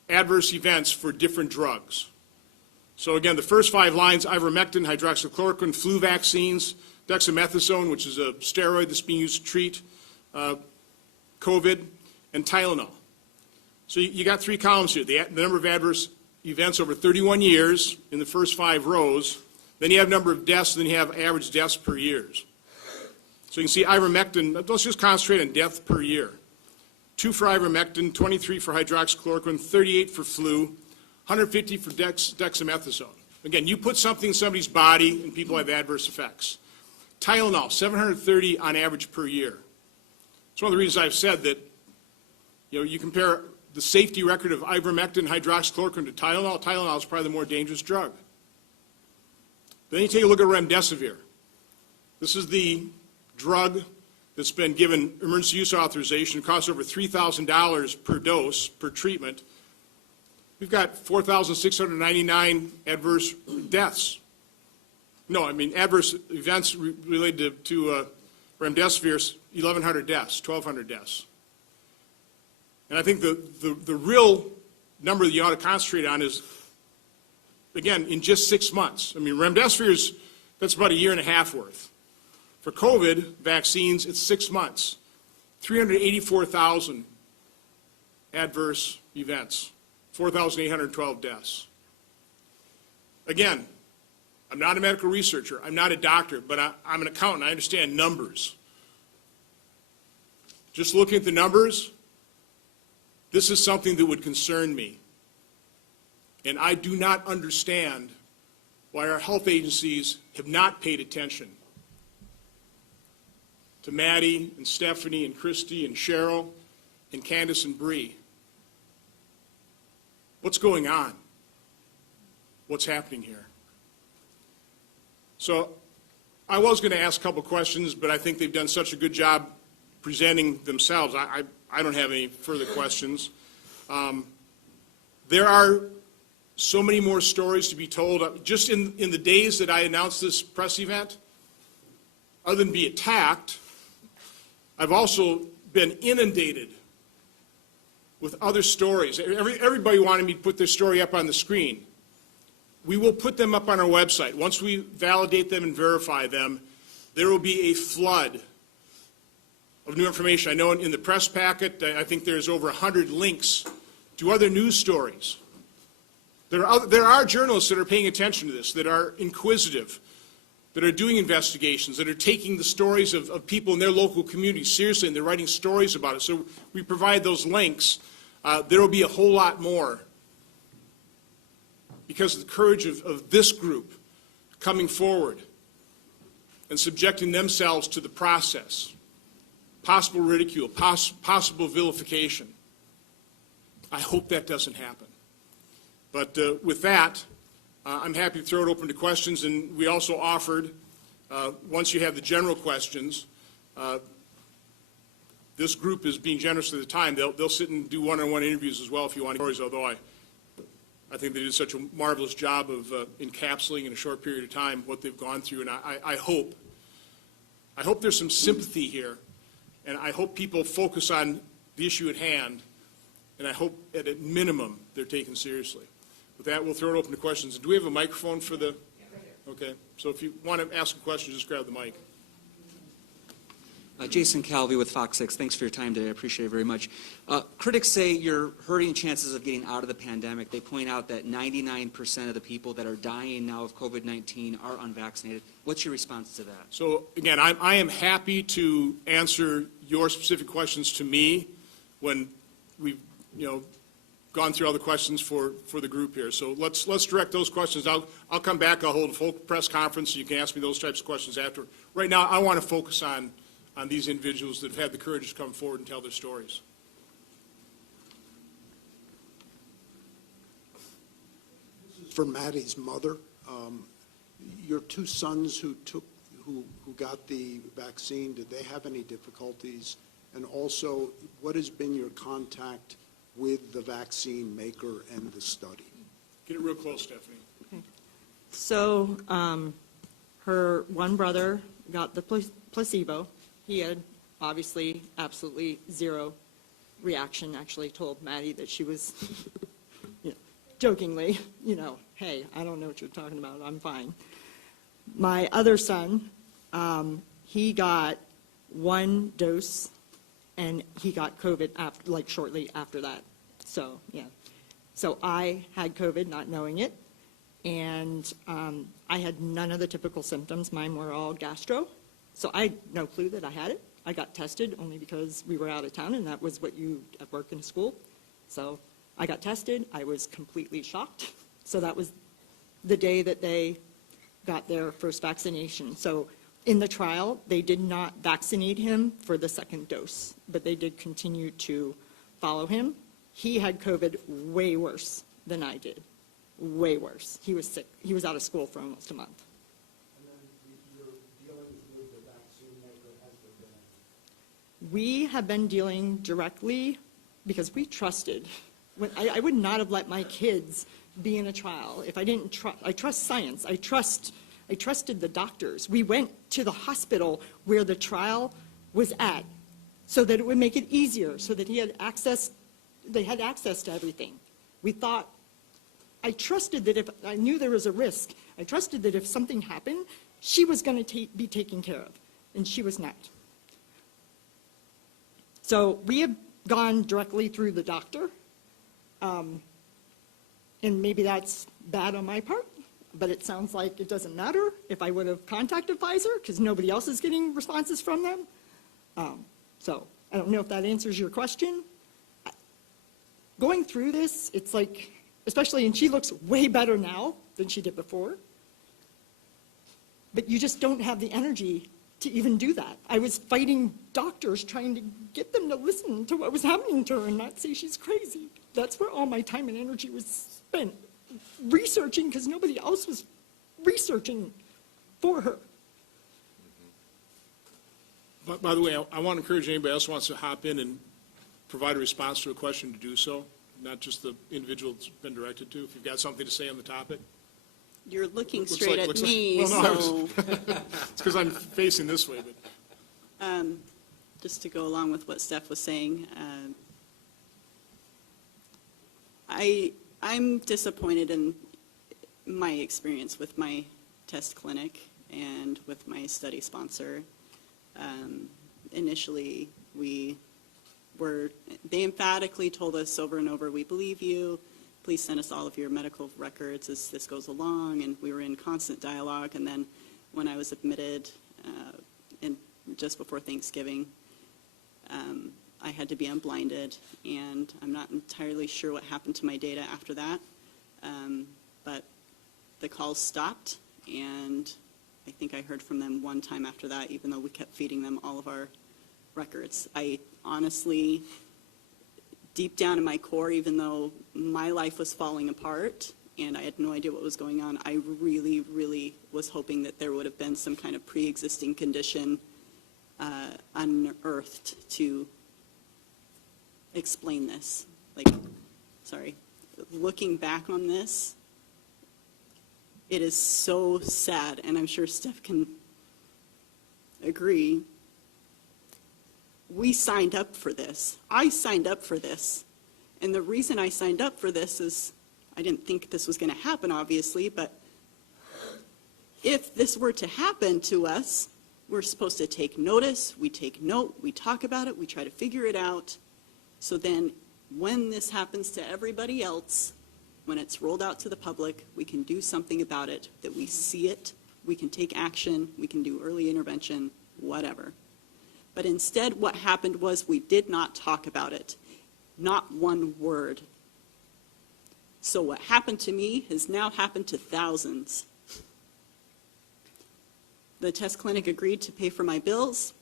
adverse events for different drugs. So again, the first 5 lines, ivermectin, hydroxychloroquine, flu vaccines, dexamethasone, which is a steroid that's being used to treat COVID, and Tylenol. So you got 3 columns here, the number of adverse events over 31 years in the first 5 rows, then you have number of deaths, then you have average deaths per year. So you can see ivermectin, let's just concentrate on death per year. 2 for ivermectin, 23 for hydroxychloroquine, 38 for flu, 150 for dexamethasone. Again, you put something in somebody's body and people have adverse effects. Tylenol, 730 on average per year. It's one of the reasons I've said that, you compare the safety record of ivermectin, hydroxychloroquine to Tylenol. Tylenol is probably the more dangerous drug. Then you take a look at remdesivir. This is the drug that's been given emergency use authorization. It costs over $3,000 per dose, per treatment. We've got 4,699 adverse deaths. No, I mean adverse events related to remdesivir, 1,100 deaths, 1,200 deaths. And I think the real number that you ought to concentrate on is, again, in just 6 months. I mean, remdesivir that's about 1.5 years worth. For COVID vaccines, it's 6 months, 384,000 adverse events, 4,812 deaths. Again, I'm not a medical researcher, I'm not a doctor, but I'm an accountant, I understand numbers. Just looking at the numbers, This is something that would concern me. And I do not understand why our health agencies have not paid attention to Maddie and Stephanie and Christy and Cheryl and Candace and Bree. What's going on? What's happening here? So I was going to ask a couple questions, but I think they've done such a good job presenting themselves. I don't have any further questions. There are so many more stories to be told. Just in the days that I announced this press event, other than be attacked, I've also been inundated with other stories. Everybody wanted me to put their story up on the screen. We will put them up on our website. Once we validate them and verify them, there will be a flood of new information. I know in the press packet, I think there's over 100 links to other news stories. There are journalists that are paying attention to this, that are inquisitive, that are doing investigations, that are taking the stories of people in their local communities seriously, and they're writing stories about it. So we provide those links. There will be a whole lot more because of the courage of this group coming forward and subjecting themselves to the process, possible ridicule, possible vilification. I hope that doesn't happen. But with that, I'm happy to throw it open to questions, and we also offered, once you have the general questions, this group is being generous with the time. They'll sit and do one-on-one interviews as well if you want stories, although I think they did such a marvelous job of encapsulating in a short period of time what they've gone through, and I hope there's some sympathy here, and I hope people focus on the issue at hand, and I hope at a minimum they're taken seriously. With that, we'll throw it open to questions. Do we have a microphone for the? Okay, so if you want to ask a question, just grab the mic. Jason Calvi with Fox 6. Thanks for your time today. I appreciate it very much. Critics say you're hurting chances of getting out of the pandemic. They point out that 99% of the people that are dying now of COVID-19 are unvaccinated. What's your response to that? So, again, I am happy to answer your specific questions to me when we've, gone through all the questions for the group here. So let's direct those questions. I'll come back. I'll hold a full press conference so you can ask me those types of questions after. Right now, I want to focus on these individuals that have had the courage to come forward and tell their stories. This is for Maddie's mother. Your two sons who got the vaccine, did they have any difficulties? And also, what has been your contact with the vaccine maker and the study? Get it real close, Stephanie. Okay. So her one brother got the placebo. He had obviously absolutely zero reaction, actually told Maddie that she was, jokingly, hey, I don't know what you're talking about, I'm fine. My other son, he got one dose and he got COVID shortly after that. So, yeah. So I had COVID not knowing it, and I had none of the typical symptoms. Mine were all gastro. So I had no clue that I had it. I got tested only because we were out of town, and that was what you at work in school. So I got tested. I was completely shocked. So that was the day that they got their first vaccination. So in the trial, they did not vaccinate him for the second dose, but they did continue to follow him. He had COVID way worse than I did, way worse. He was sick. He was out of school for almost a month. And then your dealings with the vaccine maker, has there been? We have been dealing directly because we trusted. I would not have let my kids be in a trial if I didn't trust. I trust science. I trusted the doctors. We went to the hospital where the trial was at so that it would make it easier, so that they had access to everything. We thought, I trusted that if I knew there was a risk, I trusted that if something happened, she was going to be taken care of, and she was not. So we have gone directly through the doctor, and maybe that's bad on my part, but it sounds like it doesn't matter if I would have contacted Pfizer, because nobody else is getting responses from them. So I don't know if that answers your question. through this, it's like, especially, and she looks way better now than she did before, but you just don't have the energy to even do that. I was fighting doctors trying to get them to listen to what was happening to her and not say she's crazy. That's where all my time and energy was spent, researching, because nobody else was researching for her. But by the way, I want to encourage anybody else who wants to hop in and provide a response to a question to do so, not just the individual it's been directed to. If you've got something to say on the topic. You're looking Looks straight like- at looks like- me, well, no, I so was- It's because I'm facing this way, but. just to go along with what Steph was saying, I'm disappointed in my experience with my test clinic and with my study sponsor. Initially, they emphatically told us over and over, we believe you, please send us all of your medical records as this goes along, and we were in constant dialogue. And then when I was admitted just before Thanksgiving, I had to be unblinded, and I'm not entirely sure what happened to my data after that, but the calls stopped, and I think I heard from them one time after that, even though we kept feeding them all of our records. I honestly, deep down in my core, even though my life was falling apart and I had no idea what was going on, I really, really was hoping that there would have been some kind of pre-existing condition unearthed to explain this. Looking back on this, it is so sad, and I'm sure Steph can agree. We signed up for this. I signed up for this. And the reason I signed up for this is I didn't think this was going to happen, obviously, but if this were to happen to us, we're supposed to take notice, we take note, we talk about it, we try to figure it out. So then when this happens to everybody else, when it's rolled out to the public, we can do something about it, that we see it, we can take action, we can do early intervention, whatever. But instead, what happened was we did not talk about it. Not one word. So what happened to me has now happened to thousands. The test clinic agreed to pay for my bills.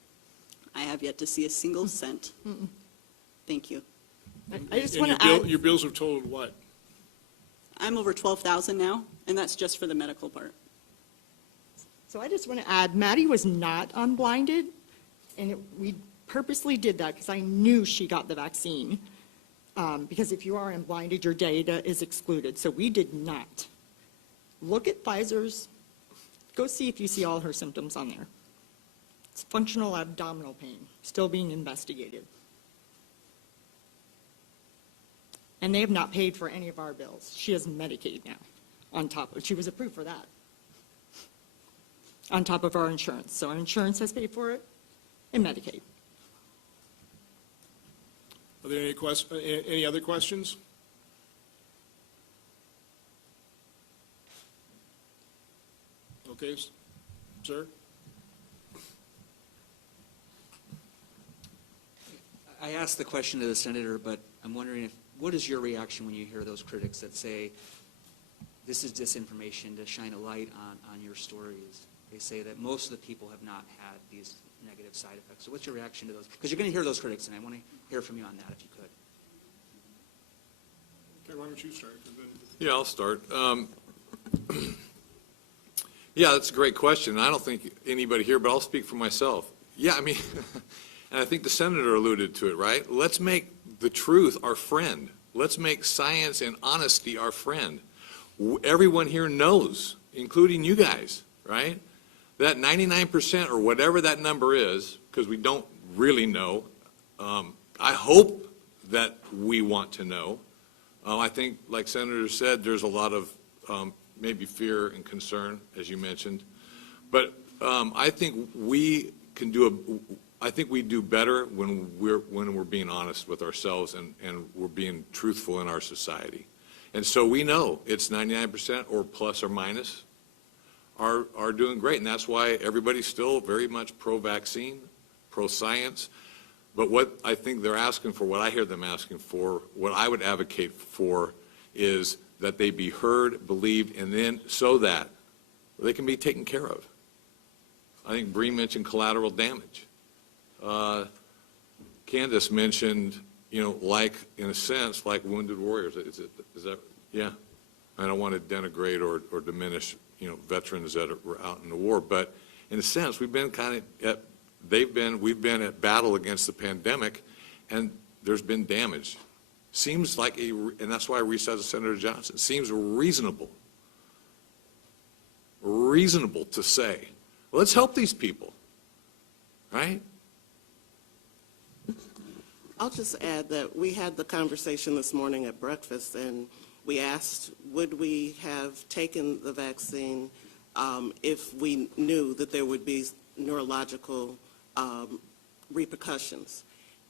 I have yet to see a single cent. Thank you. I just And want to add, your bills have totaled what? I'm over $12,000 now, and that's just for the medical part. so I just want to add, Maddie was not unblinded, and we purposely did that because I knew she got the vaccine. Because if you are unblinded, your data is excluded. So we did not. Look at Pfizer's. Go see if you see all her symptoms on there. It's functional abdominal pain, still being investigated. And they have not paid for any of our bills. She has Medicaid now, on top of, she was approved for that, on top of our insurance. So our insurance has paid for it, and Medicaid. Are there any other questions? Okay, sir? I asked the question to the senator, but I'm wondering what is your reaction when you hear those critics that say this is disinformation to shine a light on your stories? They say that most of the people have not had these negative side effects. So what's your reaction to those? Because you're going to hear those critics, and I want to hear from you on that if you could. Okay, why don't you start? Yeah, I'll start. Yeah, that's a great question. I don't think anybody here, but I'll speak for myself. Yeah, I mean, and I think the senator alluded to it, right? Let's make the truth our friend. Let's make science and honesty our friend. Everyone here knows, including you guys, right? That 99% or whatever that number is, because we don't really know, I hope that we want to know. I think, like Senator said, there's a lot of maybe fear and concern, as you mentioned. But I think we can I think we do better when we're being honest with ourselves and we're being truthful in our society. And so we know it's 99% or plus or minus are doing great. And that's why everybody's still very much pro-vaccine, pro-science. But what I think they're asking for, what I hear them asking for, what I would advocate for is that they be heard, believed, and then so that they can be taken care of. I think Bree mentioned collateral damage. Candace mentioned, like, in a sense, like wounded warriors. Is that, yeah? I don't want to denigrate or diminish, veterans that are out in the war, but in a sense, we've been we've been at battle against the pandemic, and there's been damage. Seems like and that's why I reached out to Senator Johnson, seems reasonable to say, well, let's help these people, right? I'll just add that we had the conversation this morning at breakfast, and we asked, would we have taken the vaccine if we knew that there would be neurological repercussions?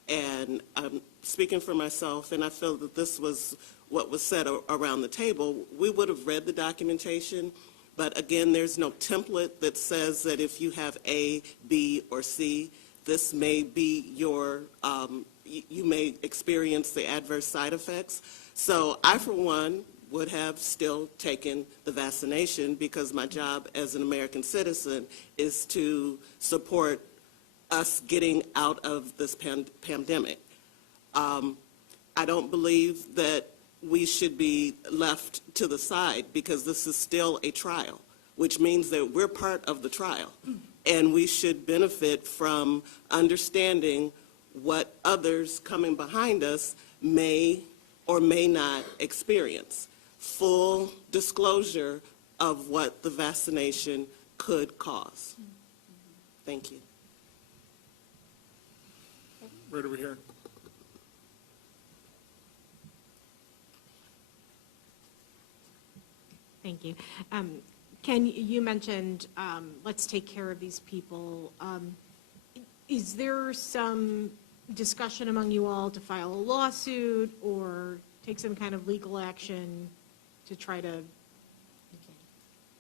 And I'm speaking for myself, and I feel that this was what was said around the table. We would have read the documentation, but again, there's no template that says that if you have A, B, or C, this may be your, you may experience the adverse side effects. So I, for one, would have still taken the vaccination because my job as an American citizen is to support us getting out of this pandemic. I don't believe that we should be left to the side because this is still a trial, which means that we're part of the trial. And we should benefit from understanding what others coming behind us may or may not experience. Full disclosure of what the vaccination could cause. Thank you. Right over here. Thank you. Ken, you mentioned, let's take care of these people. Is there some discussion among you all to file a lawsuit or take some kind of legal action to try to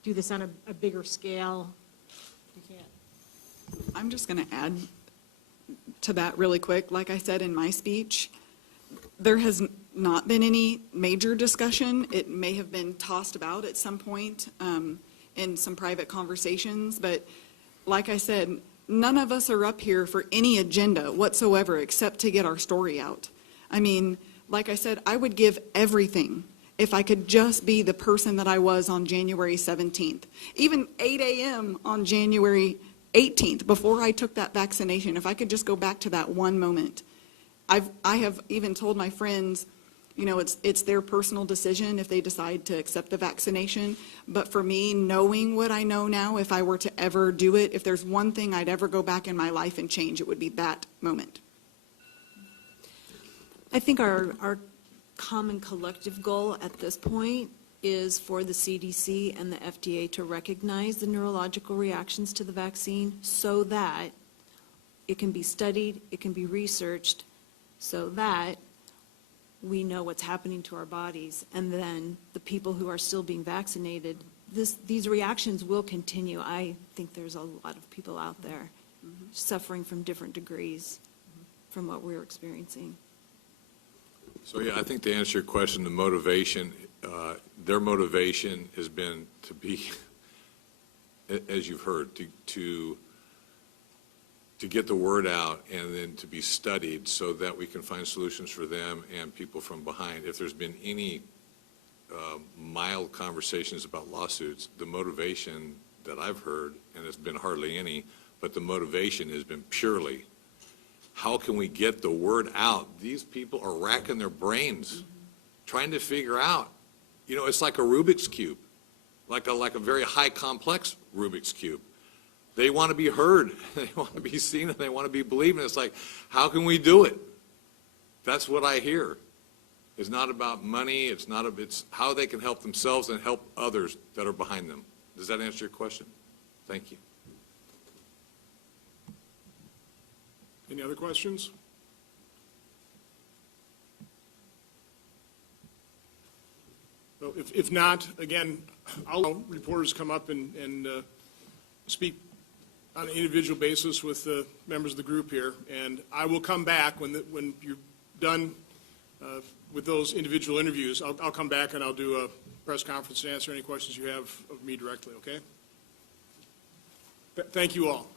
do this on a bigger scale? You can't. I'm just going to add to that really quick. Like I said in my speech, there has not been any major discussion. It may have been tossed about at some point in some private conversations, but like I said, none of us are up here for any agenda whatsoever except to get our story out. I mean, like I said, I would give everything if I could just be the person that I was on January 17th. Even 8 a.m. on January 18th, before I took that vaccination, if I could just go back to that one moment. I have even told my friends, it's their personal decision if they decide to accept the vaccination. But for me, knowing what I know now, if I were to ever do it, if there's one thing I'd ever go back in my life and change, it would be that moment. I think our common collective goal at this point is for the CDC and the FDA to recognize the neurological reactions to the vaccine so that it can be studied, it can be researched, so that we know what's happening to our bodies. And then the people who are still being vaccinated, these reactions will continue. I think there's a lot of people out there suffering from different degrees from what we're experiencing. So, yeah, I think to answer your question, the motivation, their motivation has been to be, as you've heard, to get the word out and then to be studied so that we can find solutions for them and people from behind. If there's been any mild conversations about lawsuits, the motivation that I've heard, and it's been hardly any, but the motivation has been purely, how can we get the word out? These people are racking their brains trying to figure out. It's like a Rubik's Cube, like a very high complex Rubik's Cube. They want to be heard, they want to be seen, and they want to be believed. And it's like, how can we do it? That's what I hear. It's not about money, it's how they can help themselves and help others that are behind them. Does that answer your question? Thank you. Any other questions? Well, if not, again, I'll let reporters come up and speak on an individual basis with the members of the group here, and I will come back when you're done with those individual interviews. I'll come back and I'll do a press conference to answer any questions you have of me directly, okay? Thank you all.